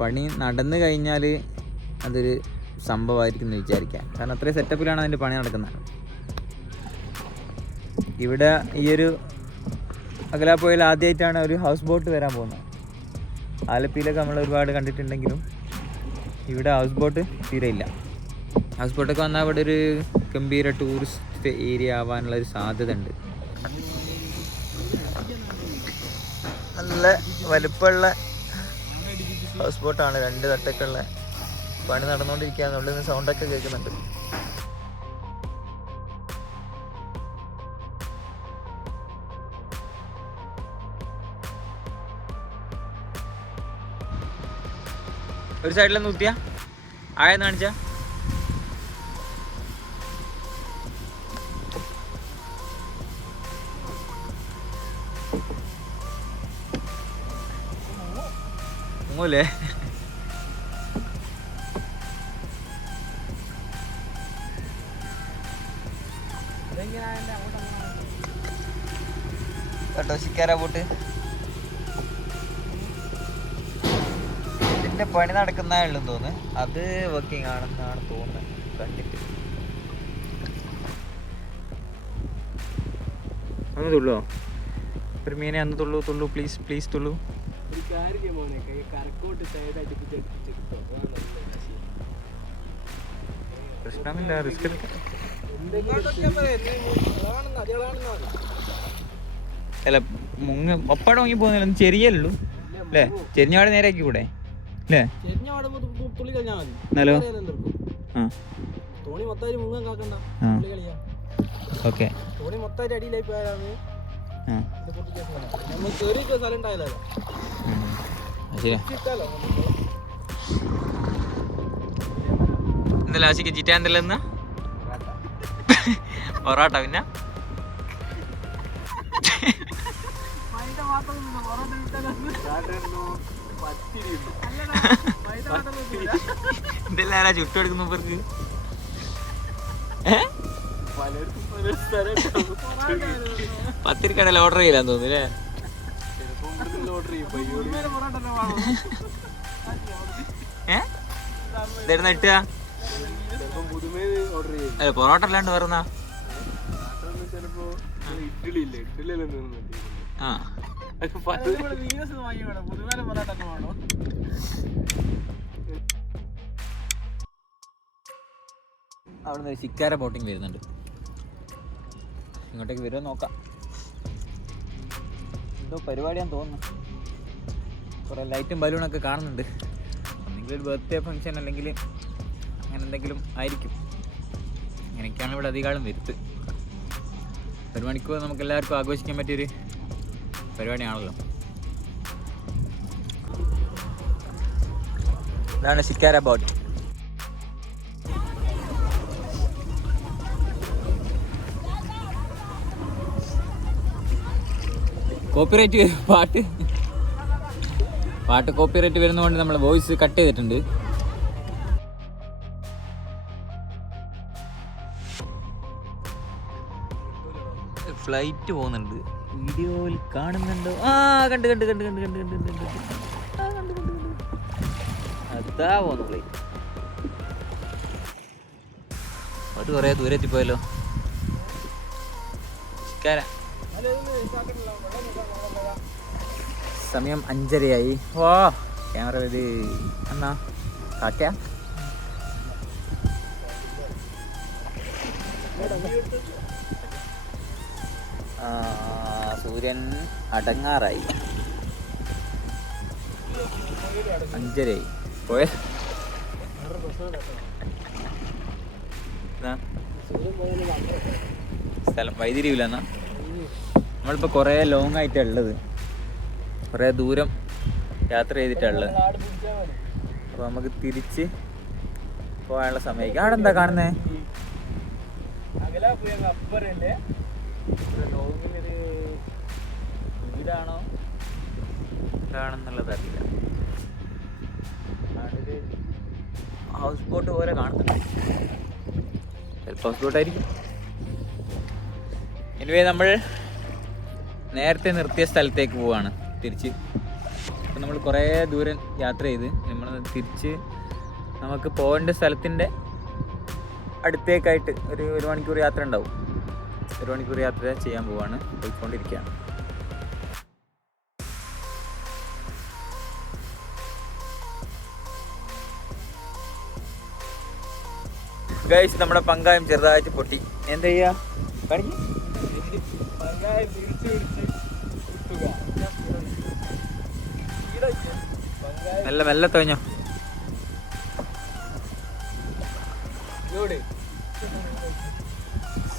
പണി നടന്നു കഴിഞ്ഞാൽ അതൊരു സംഭവമായിരിക്കും എന്ന് വിചാരിക്കാം. കാരണം അത്രയും സെറ്റപ്പിലാണ് അതിൻ്റെ പണി നടക്കുന്നത്. ഇവിടെ ഈ ഒരു അകലാപ്പുഴയിൽ ആദ്യമായിട്ടാണ് ഒരു ഹൗസ് ബോട്ട് വരാൻ പോകുന്നത്. ആലപ്പിയിലൊക്കെ നമ്മൾ ഒരുപാട് കണ്ടിട്ടുണ്ടെങ്കിലും ഇവിടെ ഹൗസ് ബോട്ട് തീരെ ഇല്ല. ഹൗസ് ബോട്ടൊക്കെ വന്നാൽ ഇവിടെ ഒരു ഗംഭീര ടൂറിസ്റ്റ് ഏരിയ ആവാനുള്ളൊരു സാധ്യത ഉണ്ട്. നല്ല വലുപ്പമുള്ള ഹൗസ് ബോട്ടാണ്. 2 തട്ടൊക്കെ ഉള്ള. പണി നടന്നുകൊണ്ടിരിക്കുകയാണ്. ഉള്ളിൽ നിന്ന് സൗണ്ടൊക്കെ കേൾക്കുന്നുണ്ട്. ഒരു സൈഡിലൊന്ന് കുത്തിയ ആയെന്ന് കാണിച്ച മുങ്ങൂലേ? കേട്ടോ ശിക്കാര ബോട്ട്. ഇതിന്റെ പണി നടക്കുന്നതാണെന്ന് തോന്നുന്നു. അത് വർക്കിംഗ് ആണെന്നാണ് തോന്നുന്നത് കണ്ടിട്ട്. ഒന്ന് തുള്ളോ ഒരു മീനെ, അന്ന് തുള്ളൂ പ്ലീസ് പ്ലീസ് തുള്ളൂ. പ്രശ്നമില്ല, റിസ്ക് അല്ല. ഒപ്പാടെ മുങ്ങി പോകുന്നില്ല, ചെറിയല്ലോ അല്ലേ? ചെരിഞ്ഞാട് നേരെയാക്കി കൂടെ അല്ലേ? എന്നാലോ ഓക്കെ. എന്തല്ല ആശിക്ക് ചിറ്റാ എന്തല്ല പൊറാട്ട പിന്നെ എന്തെല്ലാം ചുട്ടെടുക്കുന്നു ഇവർക്ക്. പത്തിരിക്കടയിൽ ഓർഡർ ചെയ്യില്ലാന്ന് തോന്നുന്നു ഇതായിരുന്നു ഇട്ടുക. അല്ല പൊറോട്ട അല്ലാണ്ട് വേറെന്നാ? ആ അവിടുന്ന് ശിക്കാര ബോട്ടിങ് വരുന്നുണ്ട്. ഇങ്ങോട്ടേക്ക് വരുമോ നോക്കാം. എന്തോ പരിപാടിയാന്ന് തോന്നുന്നു. കുറേ ലൈറ്റും ബലൂണൊക്കെ കാണുന്നുണ്ട്. ഒന്നെങ്കിലും ഒരു ബർത്ത്ഡേ ഫംഗ്ഷൻ അല്ലെങ്കിൽ അങ്ങനെ എന്തെങ്കിലും ആയിരിക്കും. അങ്ങനെയൊക്കെയാണ് ഇവിടെ അധികാലം വരുത്ത്. 1 മണിക്കൂർ നമുക്ക് എല്ലാവർക്കും ആഘോഷിക്കാൻ പറ്റിയൊരു പരിപാടിയാണല്ലോ. ഇതാണ് ശിക്കാര ബോട്ട്. കോപ്പിറൈറ്റ് പാട്ട് കോപ്പിറൈറ്റ് വരുന്നതുകൊണ്ട് നമ്മൾ വോയിസ് കട്ട് ചെയ്തിട്ടുണ്ട്. ഫ്ലൈറ്റ് പോകുന്നുണ്ട്. വീഡിയോയിൽ കാണുന്നുണ്ടോ? ആ കണ്ട് അതാ പോകുന്നു ഫ്ലൈറ്റ്. അത് കുറേ ദൂരെ എത്തിപ്പോയല്ലോ. ശിക്കാര സമയം 5:30 വാ ക്യാമറ ഇത് എന്നാ കാക്ക സൂര്യൻ അടങ്ങാറായി. 5:30 പോയ സ്ഥലം വൈതിരിവില്ല എന്നാ. നമ്മളിപ്പോൾ കുറേ ലോങ് ആയിട്ടാണ് ഉള്ളത്. കുറേ ദൂരം യാത്ര ചെയ്തിട്ടുള്ളത്. അപ്പോൾ നമുക്ക് തിരിച്ച് പോകാനുള്ള സമയം. അവിടെ എന്താ കാണുന്നേ? വീടാണോ എന്താണെന്നുള്ളത് അറിയില്ല. നാട്ടില് ഹൗസ് ബോട്ട് പോലെ കാണുന്നുണ്ട്. ചിലപ്പോൾ ഹൗസ് ബോട്ടായിരിക്കും. എനിവേ നമ്മൾ നേരത്തെ നിർത്തിയ സ്ഥലത്തേക്ക് പോവാണ് തിരിച്ച്. അപ്പം നമ്മൾ കുറേ ദൂരം യാത്ര ചെയ്ത് നമ്മൾ തിരിച്ച് നമുക്ക് പോകേണ്ട സ്ഥലത്തിൻ്റെ അടുത്തേക്കായിട്ട് ഒരു മണിക്കൂർ യാത്ര ഉണ്ടാവും. 1 മണിക്കൂർ യാത്ര ചെയ്യാൻ പോവാണ്, പോയിക്കൊണ്ടിരിക്കുകയാണ്. ഗൈസ്, നമ്മുടെ പങ്കായം ചെറുതായിട്ട് പൊട്ടി. എന്താ ചെയ്യാ? കാണിക്ക്. മെല്ലെ മെല്ലെ തോഞ്ഞോ.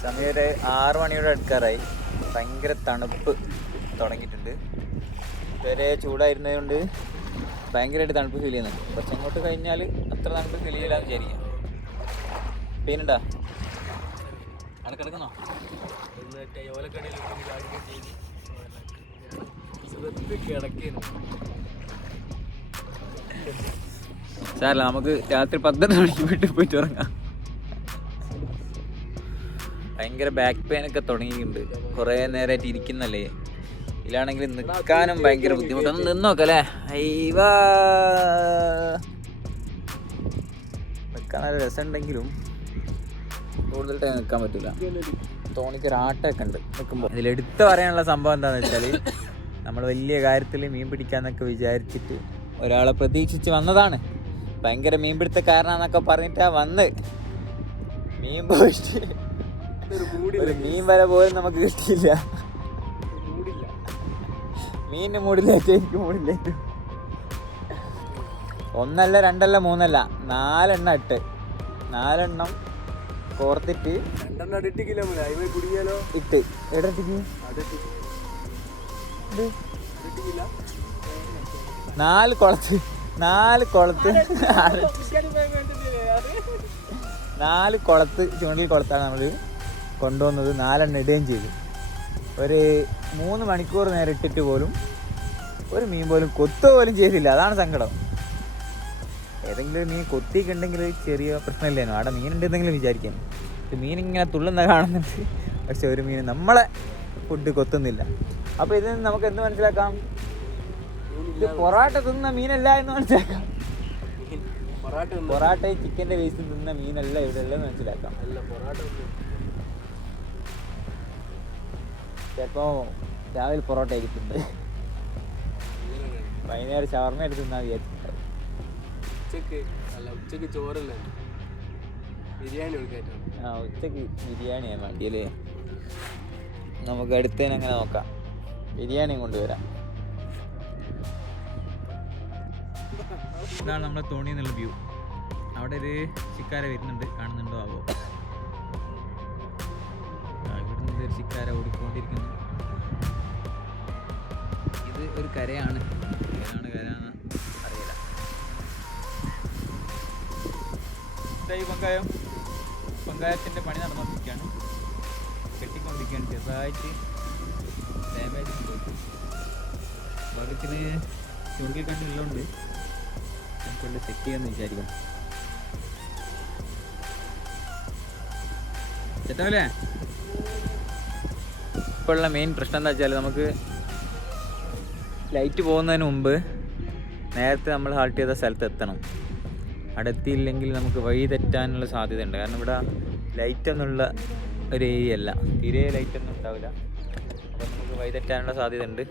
സമയം ഒരു 6 മണിയോടെ അടുക്കാറായി. ഭയങ്കര തണുപ്പ് തുടങ്ങിയിട്ടുണ്ട്. ഇതുവരെ ചൂടായിരുന്നത് കൊണ്ട് ഭയങ്കരമായിട്ട് തണുപ്പ് ഫീൽ ചെയ്യുന്നുണ്ട്. കുറച്ചങ്ങോട്ട് കഴിഞ്ഞാൽ അത്ര തണുപ്പ് ഫീൽ ചെയ്യില്ലാന്ന് വിചാരിക്കാം. പെയിനുണ്ടാ? അടക്കിടക്കുന്നോ? സാറല്ല, നമുക്ക് രാത്രി 12 മണിക്ക് വീട്ടിൽ പോയിട്ട് ഉറങ്ങാം. ഭയങ്കര ബാക്ക് പെയിൻ ഒക്കെ തുടങ്ങിയിട്ടുണ്ട്. കുറേ നേരമായിട്ട് ഇരിക്കുന്നല്ലേ. ഇതിലാണെങ്കിൽ നിൽക്കാനും ഭയങ്കര ബുദ്ധിമുട്ടൊന്ന് നിന്നോക്കല്ലേ. അയ്യവാ, നിൽക്കാൻ നല്ല രസമുണ്ടെങ്കിലും കൂടുതൽ ടൈം നിൽക്കാൻ പറ്റില്ല. തോണിച്ചൊരാട്ടമൊക്കെ ഉണ്ട് നിൽക്കുമ്പോൾ. ഇതിലെടുത്ത് പറയാനുള്ള സംഭവം എന്താണെന്ന് വെച്ചാൽ, നമ്മൾ വലിയ കാര്യത്തിൽ മീൻ പിടിക്കാന്നൊക്കെ വിചാരിച്ചിട്ട് ഒരാളെ പ്രതീക്ഷിച്ച് വന്നതാണ്. ഭയങ്കര മീൻപിടുത്തക്കാരനാന്നൊക്കെ പറഞ്ഞിട്ടാ വന്ന്. മീൻ പോയിട്ട് ഒരു മീൻ വര പോലും നമുക്ക് കിട്ടിയില്ല. മീനിന് മൂടില്ലേറ്റ്, എനിക്ക് മൂടില്ലേറ്റു. 1 അല്ല 2 അല്ല 3 അല്ല 4 എണ്ണം ഇട്ട്. 4 എണ്ണം കോർത്തിട്ട് ഇട്ട്. എവിടെട്ടിക്ക് 4 കുളത്ത് 4 കുളത്ത് ചൂണ്ടിൽ കുളത്താണ് നമ്മൾ കൊണ്ടുവന്നത്. 4 എണ്ണം ഇടുകയും ചെയ്തു. ഒരു 3 മണിക്കൂർ നേരം ഇട്ടിട്ട് പോലും ഒരു മീൻ പോലും കൊത്തു പോലും ചെയ്തില്ല. അതാണ് സങ്കടം. ഏതെങ്കിലും മീൻ കൊത്തിയിട്ടുണ്ടെങ്കിൽ ചെറിയ പ്രശ്നമില്ലേനോ. അവിടെ മീൻ ഉണ്ടെന്നെങ്കിലും വിചാരിക്കാൻ. മീൻ ഇങ്ങനെ തുള്ളുന്ന കാണുന്നുണ്ട്, പക്ഷെ ഒരു മീൻ നമ്മളെ ഫുഡ് കൊത്തുന്നില്ല. അപ്പോൾ ഇതിൽ നിന്ന് നമുക്ക് എന്ത് മനസ്സിലാക്കാം? ഇത് പൊറാട്ട തിന്ന മീനല്ല എന്ന് മനസ്സിലാക്കാം. പൊറാട്ടയും ചിക്കൻ്റെ വേസ്റ്റ് തിന്ന മീനല്ല ഇവിടെ ഉള്ളതെന്ന് മനസ്സിലാക്കാം. ചിലപ്പോൾ രാവിലെ പൊറോട്ട ആയിരിക്കുന്നത്, വൈകുന്നേരം ഷവർമ എടുത്ത് തിന്നാൽ വിചാരിച്ചിട്ടുണ്ടാവും. ഉച്ചക്ക് ചോറല്ലേ, ബിരിയാണി കൊടുക്കാറ്റാണ്. ഉച്ചക്ക് ബിരിയാണിയാണ് വേണ്ടിയല്ലേ. നമുക്ക് അടുത്തതിന് അങ്ങനെ നോക്കാം, ബിരിയാണിയും കൊണ്ടുവരാം. ഇതാണ് നമ്മുടെ തോണി എന്നുള്ള വ്യൂ. അവിടെ ഒരു ശിക്കാര വരുന്നുണ്ട്, കാണുന്നുണ്ടോ ആവോ? ഇവിടുന്ന് ഒരു ശിക്കാര ഓടിക്കൊണ്ടിരിക്കുന്നു. ഇത് ഒരു കരയാണ്, ഏതാണ് കരയാന്ന് അറിയില്ല. ഈ പങ്കായത്തിൻ്റെ പണി നടന്നുകൊണ്ടിരിക്കുകയാണ്, കെട്ടിക്കൊണ്ടിരിക്കുകയാണ്. ചെറുതായിട്ട് ഡാമേജ് ഭാഗത്തിന് ചുണ്ടിൽ കണ്ടുള്ളതുകൊണ്ട് നമുക്കുള്ള സെറ്റ് ചെയ്യാമെന്ന് വിചാരിക്കണം. സെറ്റാവല്ലേ? ഇപ്പോഴുള്ള മെയിൻ പ്രശ്നം എന്താ വെച്ചാൽ, നമുക്ക് ലൈറ്റ് പോകുന്നതിന് മുമ്പ് നേരത്തെ നമ്മൾ ഹാൾട്ട് ചെയ്ത സ്ഥലത്ത് എത്തണം. അവിടെ എത്തിയില്ലെങ്കിൽ നമുക്ക് വഴി തെറ്റാനുള്ള സാധ്യതയുണ്ട്. കാരണം ഇവിടെ ലൈറ്റൊന്നുള്ള ഒരു ഏരിയ അല്ല, തീരെ ലൈറ്റൊന്നും ഉണ്ടാവില്ല. അപ്പോൾ നമുക്ക് വഴി തെറ്റാനുള്ള സാധ്യതയുണ്ട്,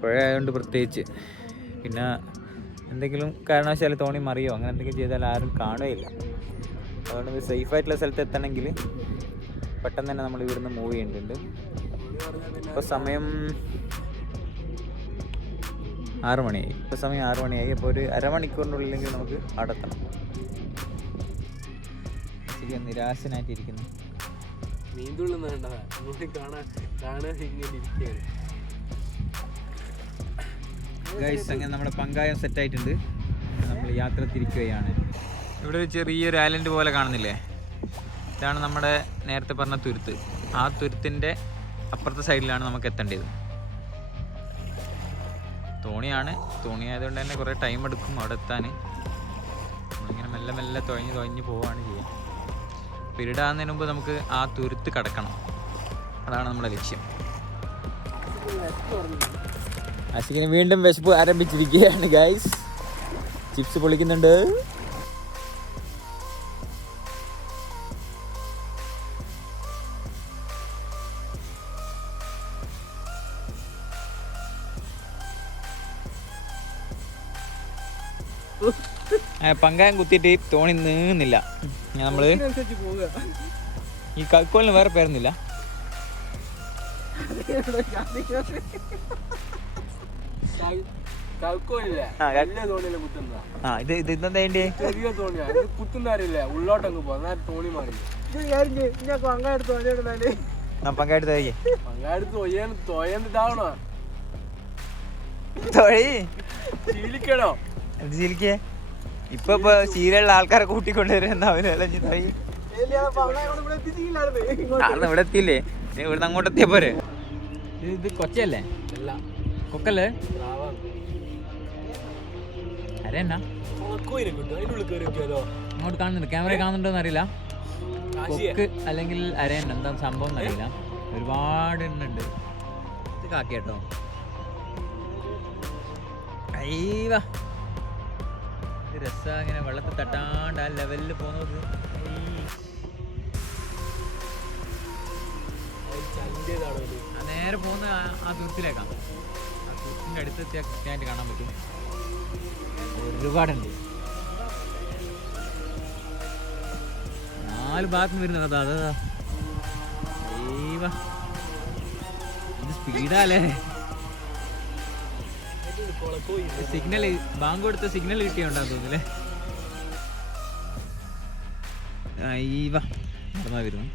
പുഴ ആയതുകൊണ്ട് പ്രത്യേകിച്ച്. പിന്നെ എന്തെങ്കിലും കാരണവശാൽ തോണി മറിയോ അങ്ങനെ എന്തെങ്കിലും ചെയ്താൽ ആരും കാണുകയില്ല. അതുകൊണ്ട് സേഫായിട്ടുള്ള സ്ഥലത്ത് എത്തണമെങ്കിൽ പെട്ടെന്ന് തന്നെ നമ്മൾ ഇവിടുന്ന് മൂവ് ചെയ്യേണ്ടതുണ്ട്. ഇപ്പോൾ സമയം 6 മണിയായി. ഇപ്പോൾ സമയം 6 മണിയായി. അപ്പോൾ ഒരു അരമണിക്കൂറിനുള്ളിലെങ്കിൽ നമുക്ക് അടത്തണം. ശരിക്കും നിരാശനായിട്ടിരിക്കുന്നു. ഗൈസ്, അങ്ങനെ നമ്മുടെ പങ്കായം സെറ്റായിട്ടുണ്ട്. നമ്മൾ യാത്ര തിരിക്കുകയാണ്. ഇവിടെ ഒരു ചെറിയൊരു ഐലൻഡ് പോലെ കാണുന്നില്ലേ? ഇതാണ് നമ്മുടെ നേരത്തെ പറഞ്ഞ തുരുത്ത്. ആ തുരുത്തിൻ്റെ അപ്പുറത്തെ സൈഡിലാണ് നമുക്ക് എത്തേണ്ടത്. തോണി ആയതുകൊണ്ട് തന്നെ കുറേ ടൈം എടുക്കും അവിടെ എത്താൻ. നമ്മളിങ്ങനെ മെല്ലെ മെല്ലെ തുഴഞ്ഞ് പോവുകയാണ് ചെയ്യുക. പിരിടാകുന്നതിന് മുമ്പ് നമുക്ക് ആ തുരുത്ത് കടക്കണം. അതാണ് നമ്മുടെ ലക്ഷ്യം. അസിക്കിന് വീണ്ടും വിശപ്പ് ആരംഭിച്ചിരിക്കുകയാണ് ഗൈസ്. ചിപ്സ് പൊളിക്കുന്നുണ്ട്. പങ്കായം കുത്തിയിട്ട് തോണി നീങ്ങുന്നില്ല. നമ്മള് ഈ കൽക്കോലിന് വേറെ പേരൊന്നുമില്ല. ഉള്ളോട്ടങ്ങ് തോണി മാറി പങ്കായിട്ട് തോയന്നിട്ടാവണോ ശീലിക്കണോ? എന്ത് ശീലിക്കേ? ഇപ്പൊ സീരിയലിലെ ആൾക്കാരെ കൂട്ടിക്കൊണ്ടുവരുന്ന ഇവിടെ എത്തിയില്ലേ? ഇവിടുന്ന് അങ്ങോട്ട് എത്തിയ പോരെ. ഇത് കൊച്ചല്ലേ? കൊക്കല്ലേ? അരേന്നാ അങ്ങോട്ട് കാണുന്നുണ്ട്. ക്യാമറ കാണുന്നുണ്ടോന്ന് അറിയില്ല. കൊക്ക് അല്ലെങ്കിൽ അരേന്ന എന്താ സംഭവം എന്നറിയില്ല. ഒരുപാട് എണ്ണുണ്ട്. ഇത് കാക്കിട്ടോ. അയ്യവാ രസ ഇങ്ങനെ വെള്ളത്തിൽ തട്ടാണ്ട് ആ ലെവലിൽ പോകുന്നത്. നേരെ പോകുന്ന ആ തുരുത്തിലേക്കാണ്. ആ തുരുത്തിൻ്റെ അടുത്തെത്തിയാൽ കൃത്യമായിട്ട് കാണാൻ പറ്റും. ഒരുപാടുണ്ട്. 4 ഭാഗത്തും വരുന്നത്. അതാ ഇത് സ്പീഡാല്ലേ? സിഗ്നൽ ബാങ്ക് കൊടുത്ത സിഗ്നൽ കിട്ടിയോണ്ടാന്ന് തോന്നുന്നില്ലേ? നടന്നാ വരുന്നു.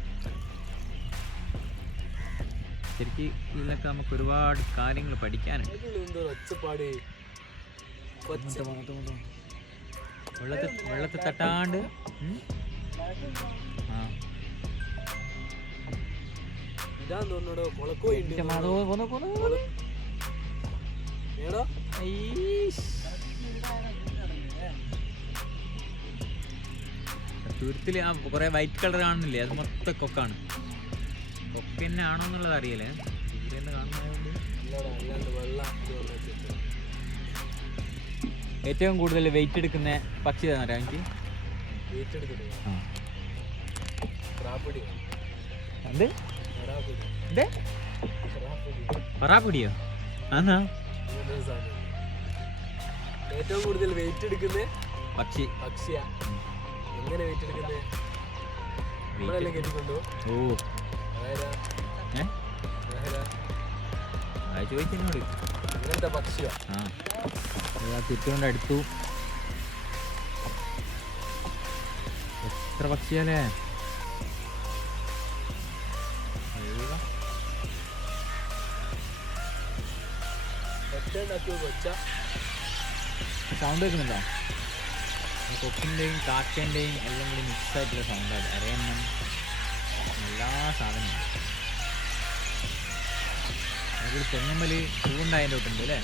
ശരിക്കും ഇതിലൊക്കെ നമുക്ക് ഒരുപാട് കാര്യങ്ങൾ പഠിക്കാനുണ്ട്. വെള്ളത്തിൽ തട്ടാണ്ട് തുരുത്തില് ആ കുറെ വൈറ്റ് കളർ കാണുന്നില്ലേ? അത് മൊത്തം കൊക്കാണ്. കൊക്ക് തന്നെ ആണോ എന്നുള്ളത് അറിയില്ലേ? സൂര്യനെ കാണുന്നതുകൊണ്ട്. ഏറ്റവും കൂടുതൽ വെയിറ്റ് എടുക്കുന്ന പക്ഷി ഏതാ എനിക്ക്? പറാപ്പിടിയോ? ആന്നാ ഏറ്റവും കൂടുതൽ വെയിറ്റ് എടുക്കുന്ന പക്ഷിയാ. എങ്ങനെ വെയിറ്റ് എടുക്കുന്നത്? കേട്ടിട്ടുണ്ടോ? ഓ ചോദിച്ചോട് അങ്ങനത്തെ പക്ഷിയോ? തിരിച്ചുകൊണ്ട് അടുത്തു. എത്ര പക്ഷിയല്ലേ? സൗണ്ട് കേൾക്കുന്നുണ്ടോ? കൊക്കിൻ്റെയും കാക്കേൻ്റെയും എല്ലാം കൂടി മിക്സ് ആയിട്ടുള്ള സൗണ്ടാണ്. അരയന്നം എല്ലാ സാധനവും. അതിൽ തെങ്ങമ്മൽ പൂവുണ്ടായതിൻ്റെ തൊട്ടുണ്ട് അല്ലേ?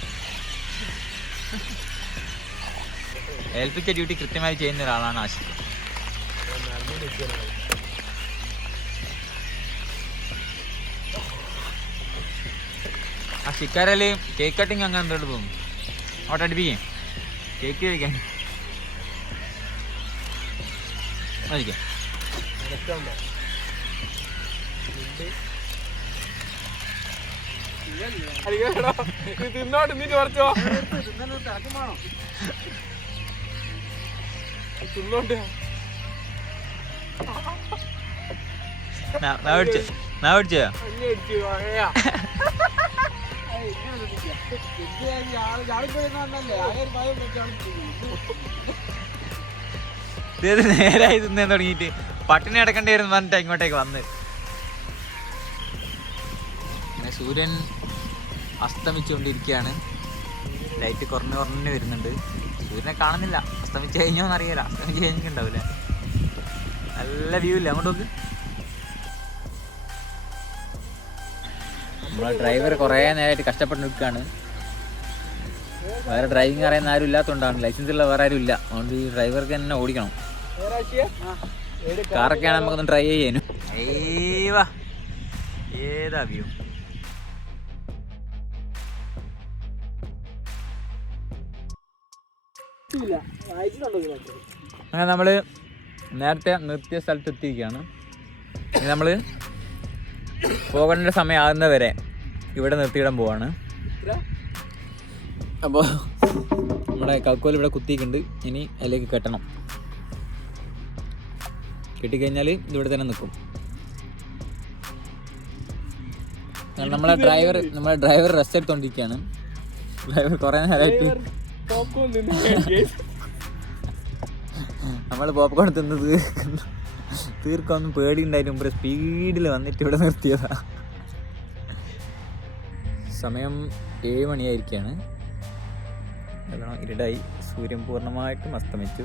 ഏൽപ്പിച്ച ഡ്യൂട്ടി കൃത്യമായി ചെയ്യുന്ന ഒരാളാണ് ആശിക്ക്. ആ ശിക്കാരല് കേക്ക് കട്ടിങ് അങ്ങനെ എന്തോട്ട് തോന്നുന്നു. അവിടെ അടുപ്പിക്കേ കേക്ക് കഴിക്കാൻ മതിക്കാം. തിന്നോട്ട് നീ കുറച്ചോ തിന്നോട്ട് നേരായി തിന്നാൻ തുടങ്ങിയിട്ട് പട്ടിണി അടക്കേണ്ടി വരും പറഞ്ഞിട്ട് ഇങ്ങോട്ടേക്ക് വന്ന്. പിന്നെ സൂര്യൻ അസ്തമിച്ചുകൊണ്ടിരിക്കുകയാണ്. ലൈറ്റ് കുറഞ്ഞ് വരുന്നുണ്ട്. സൂര്യനെ കാണുന്നില്ല. അസ്തമിച്ച് കഴിഞ്ഞോന്ന് അറിയില്ല. അസ്തമിച്ച് കഴിഞ്ഞിട്ടുണ്ടാവില്ലേ? നല്ല വ്യൂ ഇല്ല അങ്ങോട്ട് നോക്ക്. നമ്മളെ ഡ്രൈവർ കുറേ നേരമായിട്ട് കഷ്ടപ്പെട്ട് നിൽക്കുകയാണ്. വേറെ ഡ്രൈവിംഗ് അറിയുന്ന ആരും ഇല്ലാത്തതുകൊണ്ടാണ്. ലൈസൻസ് ഉള്ള വേറെ ആരും ഇല്ല. അതുകൊണ്ട് ഈ ഡ്രൈവർക്ക് തന്നെ ഓടിക്കണം. കാറൊക്കെയാണ് നമുക്കൊന്ന് ട്രൈ ചെയ്യാനും. ഏതാ വ്യൂ. അങ്ങനെ നമ്മൾ നേരത്തെ നിർത്തിയ സ്ഥലത്ത് എത്തിയിരിക്കുകയാണ്. ഇനി നമ്മൾ പോകേണ്ട സമയം ആകുന്നവരെ ഇവിടെ നിർത്തിയിടാൻ പോവാണ്. അപ്പോൾ നമ്മുടെ കക്കോൽ ഇവിടെ കുത്തിയിട്ടുണ്ട്. ഇനി അതിലേക്ക് കെട്ടണം. കെട്ടിക്കഴിഞ്ഞാൽ ഇതിവിടെ തന്നെ നിൽക്കും. നമ്മളെ ഡ്രൈവർ റെസ്റ്റ് എടുത്തോണ്ടിരിക്കുകയാണ്. ഡ്രൈവർ കുറേ നേരമായിട്ട് നമ്മൾ പോപ്കോൺ തിന്ന് തീർക്കൊന്നും പേടിയുണ്ടായിട്ട് മുമ്പ് സ്പീഡിൽ വന്നിട്ട് ഇവിടെ നിർത്തിയതാ. സമയം 7 മണിയായിരിക്കുകയാണ്. നല്ലോണം ഇരുടായി. സൂര്യൻ പൂർണ്ണമായിട്ടും അസ്തമിച്ചു.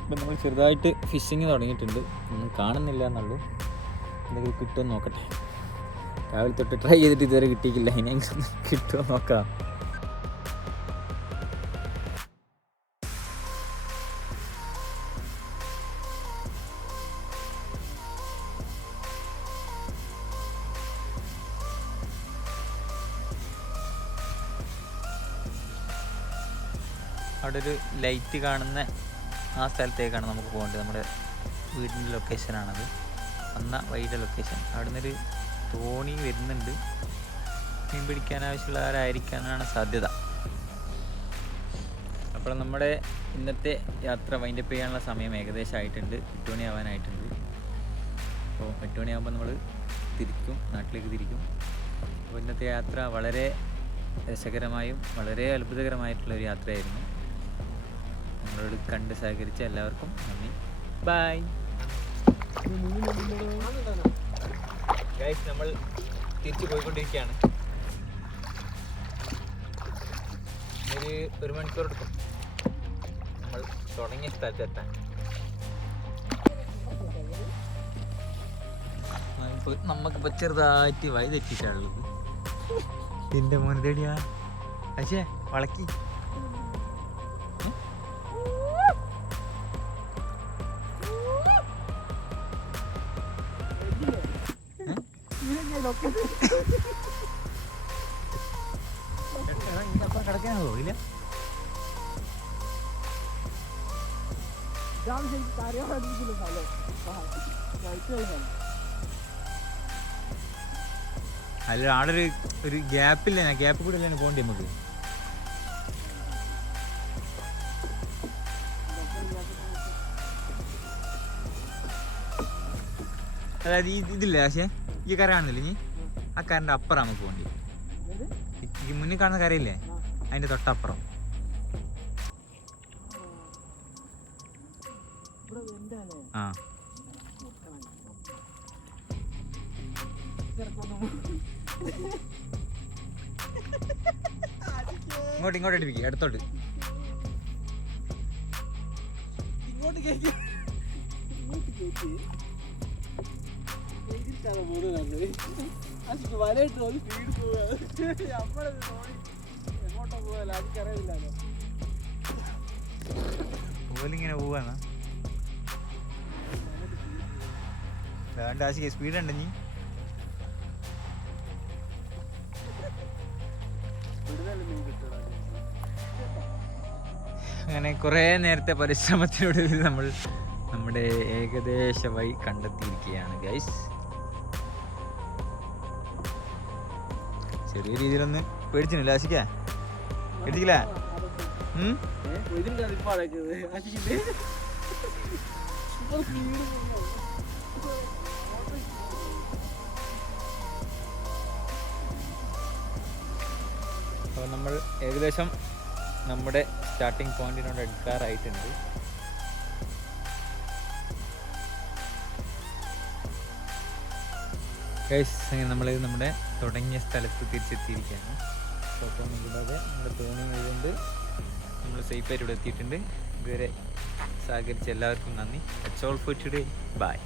ഇപ്പം നമ്മൾ ചെറുതായിട്ട് ഫിഷിങ് തുടങ്ങിയിട്ടുണ്ട്. ഒന്നും കാണുന്നില്ല എന്നുള്ളൂ. എന്തെങ്കിലും കിട്ടുമെന്ന് നോക്കട്ടെ. രാവിലെ തൊട്ട് ട്രൈ ചെയ്തിട്ട് ഇതുവരെ കിട്ടിയിട്ടില്ല. ഇനി കിട്ടുമോ നോക്കാം. അവിടെ ഒരു ലൈറ്റ് കാണുന്ന ആ സ്ഥലത്തേക്കാണ് നമുക്ക് പോകേണ്ടത്. നമ്മുടെ വീടിൻ്റെ ലൊക്കേഷനാണത്. വന്ന വഴിയുടെ ലൊക്കേഷൻ. അവിടെ നിന്നൊരു തോണി വരുന്നുണ്ട്. മീൻ പിടിക്കാൻ ആവശ്യമുള്ളവരായിരിക്കാനാണ് സാധ്യത. അപ്പോൾ നമ്മുടെ ഇന്നത്തെ യാത്ര വൈൻഡപ്പ് ചെയ്യാനുള്ള സമയം ഏകദേശം ആയിട്ടുണ്ട്. 8 മണി ആവാനായിട്ടുണ്ട്. അപ്പോൾ 8 മണിയാകുമ്പോൾ നമ്മൾ നാട്ടിലേക്ക് തിരിക്കും. അപ്പോൾ ഇന്നത്തെ യാത്ര വളരെ രസകരമായും വളരെ അത്ഭുതകരമായിട്ടുള്ളൊരു യാത്രയായിരുന്നു. നമ്മളോട് കണ്ട് സഹകരിച്ച എല്ലാവർക്കും നന്ദി. ബൈ. ഗൈസ്, നമ്മൾ തിരിച്ചു പോയിക്കൊണ്ടിരിക്കുകയാണ്. ഒരു മണിക്കൂർ എടുക്കും നമ്മൾ തുടങ്ങിയ സ്ഥലത്തെത്താൻ. നമുക്കിപ്പോൾ ചെറുതായിട്ട് വഴി തെറ്റിട്ടാണുള്ളത്. എൻ്റെ മോനെ റെഡിയാ. പക്ഷേ വളക്കി കിടക്കാനോ ഇല്ല. അല്ല, ആടെ ഒരു ഗ്യാപ്പില്ല. ഗ്യാപ്പ് കൂടെ അല്ലേ പോകണ്ടേ നമുക്ക്. അതായത് ഇതില്ല. പക്ഷേ ഈ കര കാണുന്നില്ല. ഇനി ആ കരൻ്റെ അപ്പുറം നമുക്ക് പോകേണ്ടി. ഈ മുന്നിൽ കാണുന്ന കരയില്ലേ, അതിൻ്റെ തൊട്ടപ്പുറം. ആ ഇങ്ങോട്ട് അടുപ്പിക്കും. അടുത്തോട്ട് ഓലിങ്ങനെ പോവാണ്. വേണ്ട ആശിക്ക് സ്പീഡ് ഉണ്ട്. നീ അങ്ങനെ കുറേ നേരത്തെ പരിശ്രമത്തിലൂടെ നമ്മൾ നമ്മുടെ ഏകദേശ വഴി കണ്ടെത്തിയിരിക്കുകയാണ് ഗൈസ്. ചെറിയ രീതിയിലൊന്ന് പേടിച്ചില്ല ആശിക്ക. പേടിച്ചില്ല. അപ്പോൾ നമ്മൾ ഏകദേശം നമ്മുടെ സ്റ്റാർട്ടിങ് പോയിന്റിനോട് അടുക്കാറായിട്ടുണ്ട്. ഗൈസ്, അങ്ങനെ നമ്മൾ നമ്മുടെ തുടങ്ങിയ സ്ഥലത്ത് തിരിച്ചെത്തിയിരിക്കുകയാണ്. കുഴപ്പമൊന്നും കൂടാതെ നമ്മുടെ തോണി കൊണ്ട് നമ്മൾ സേഫായിട്ട് ഇവിടെ എത്തിയിട്ടുണ്ട്. ഇതുവരെ സഹകരിച്ച എല്ലാവർക്കും നന്ദി. That's all for today. By.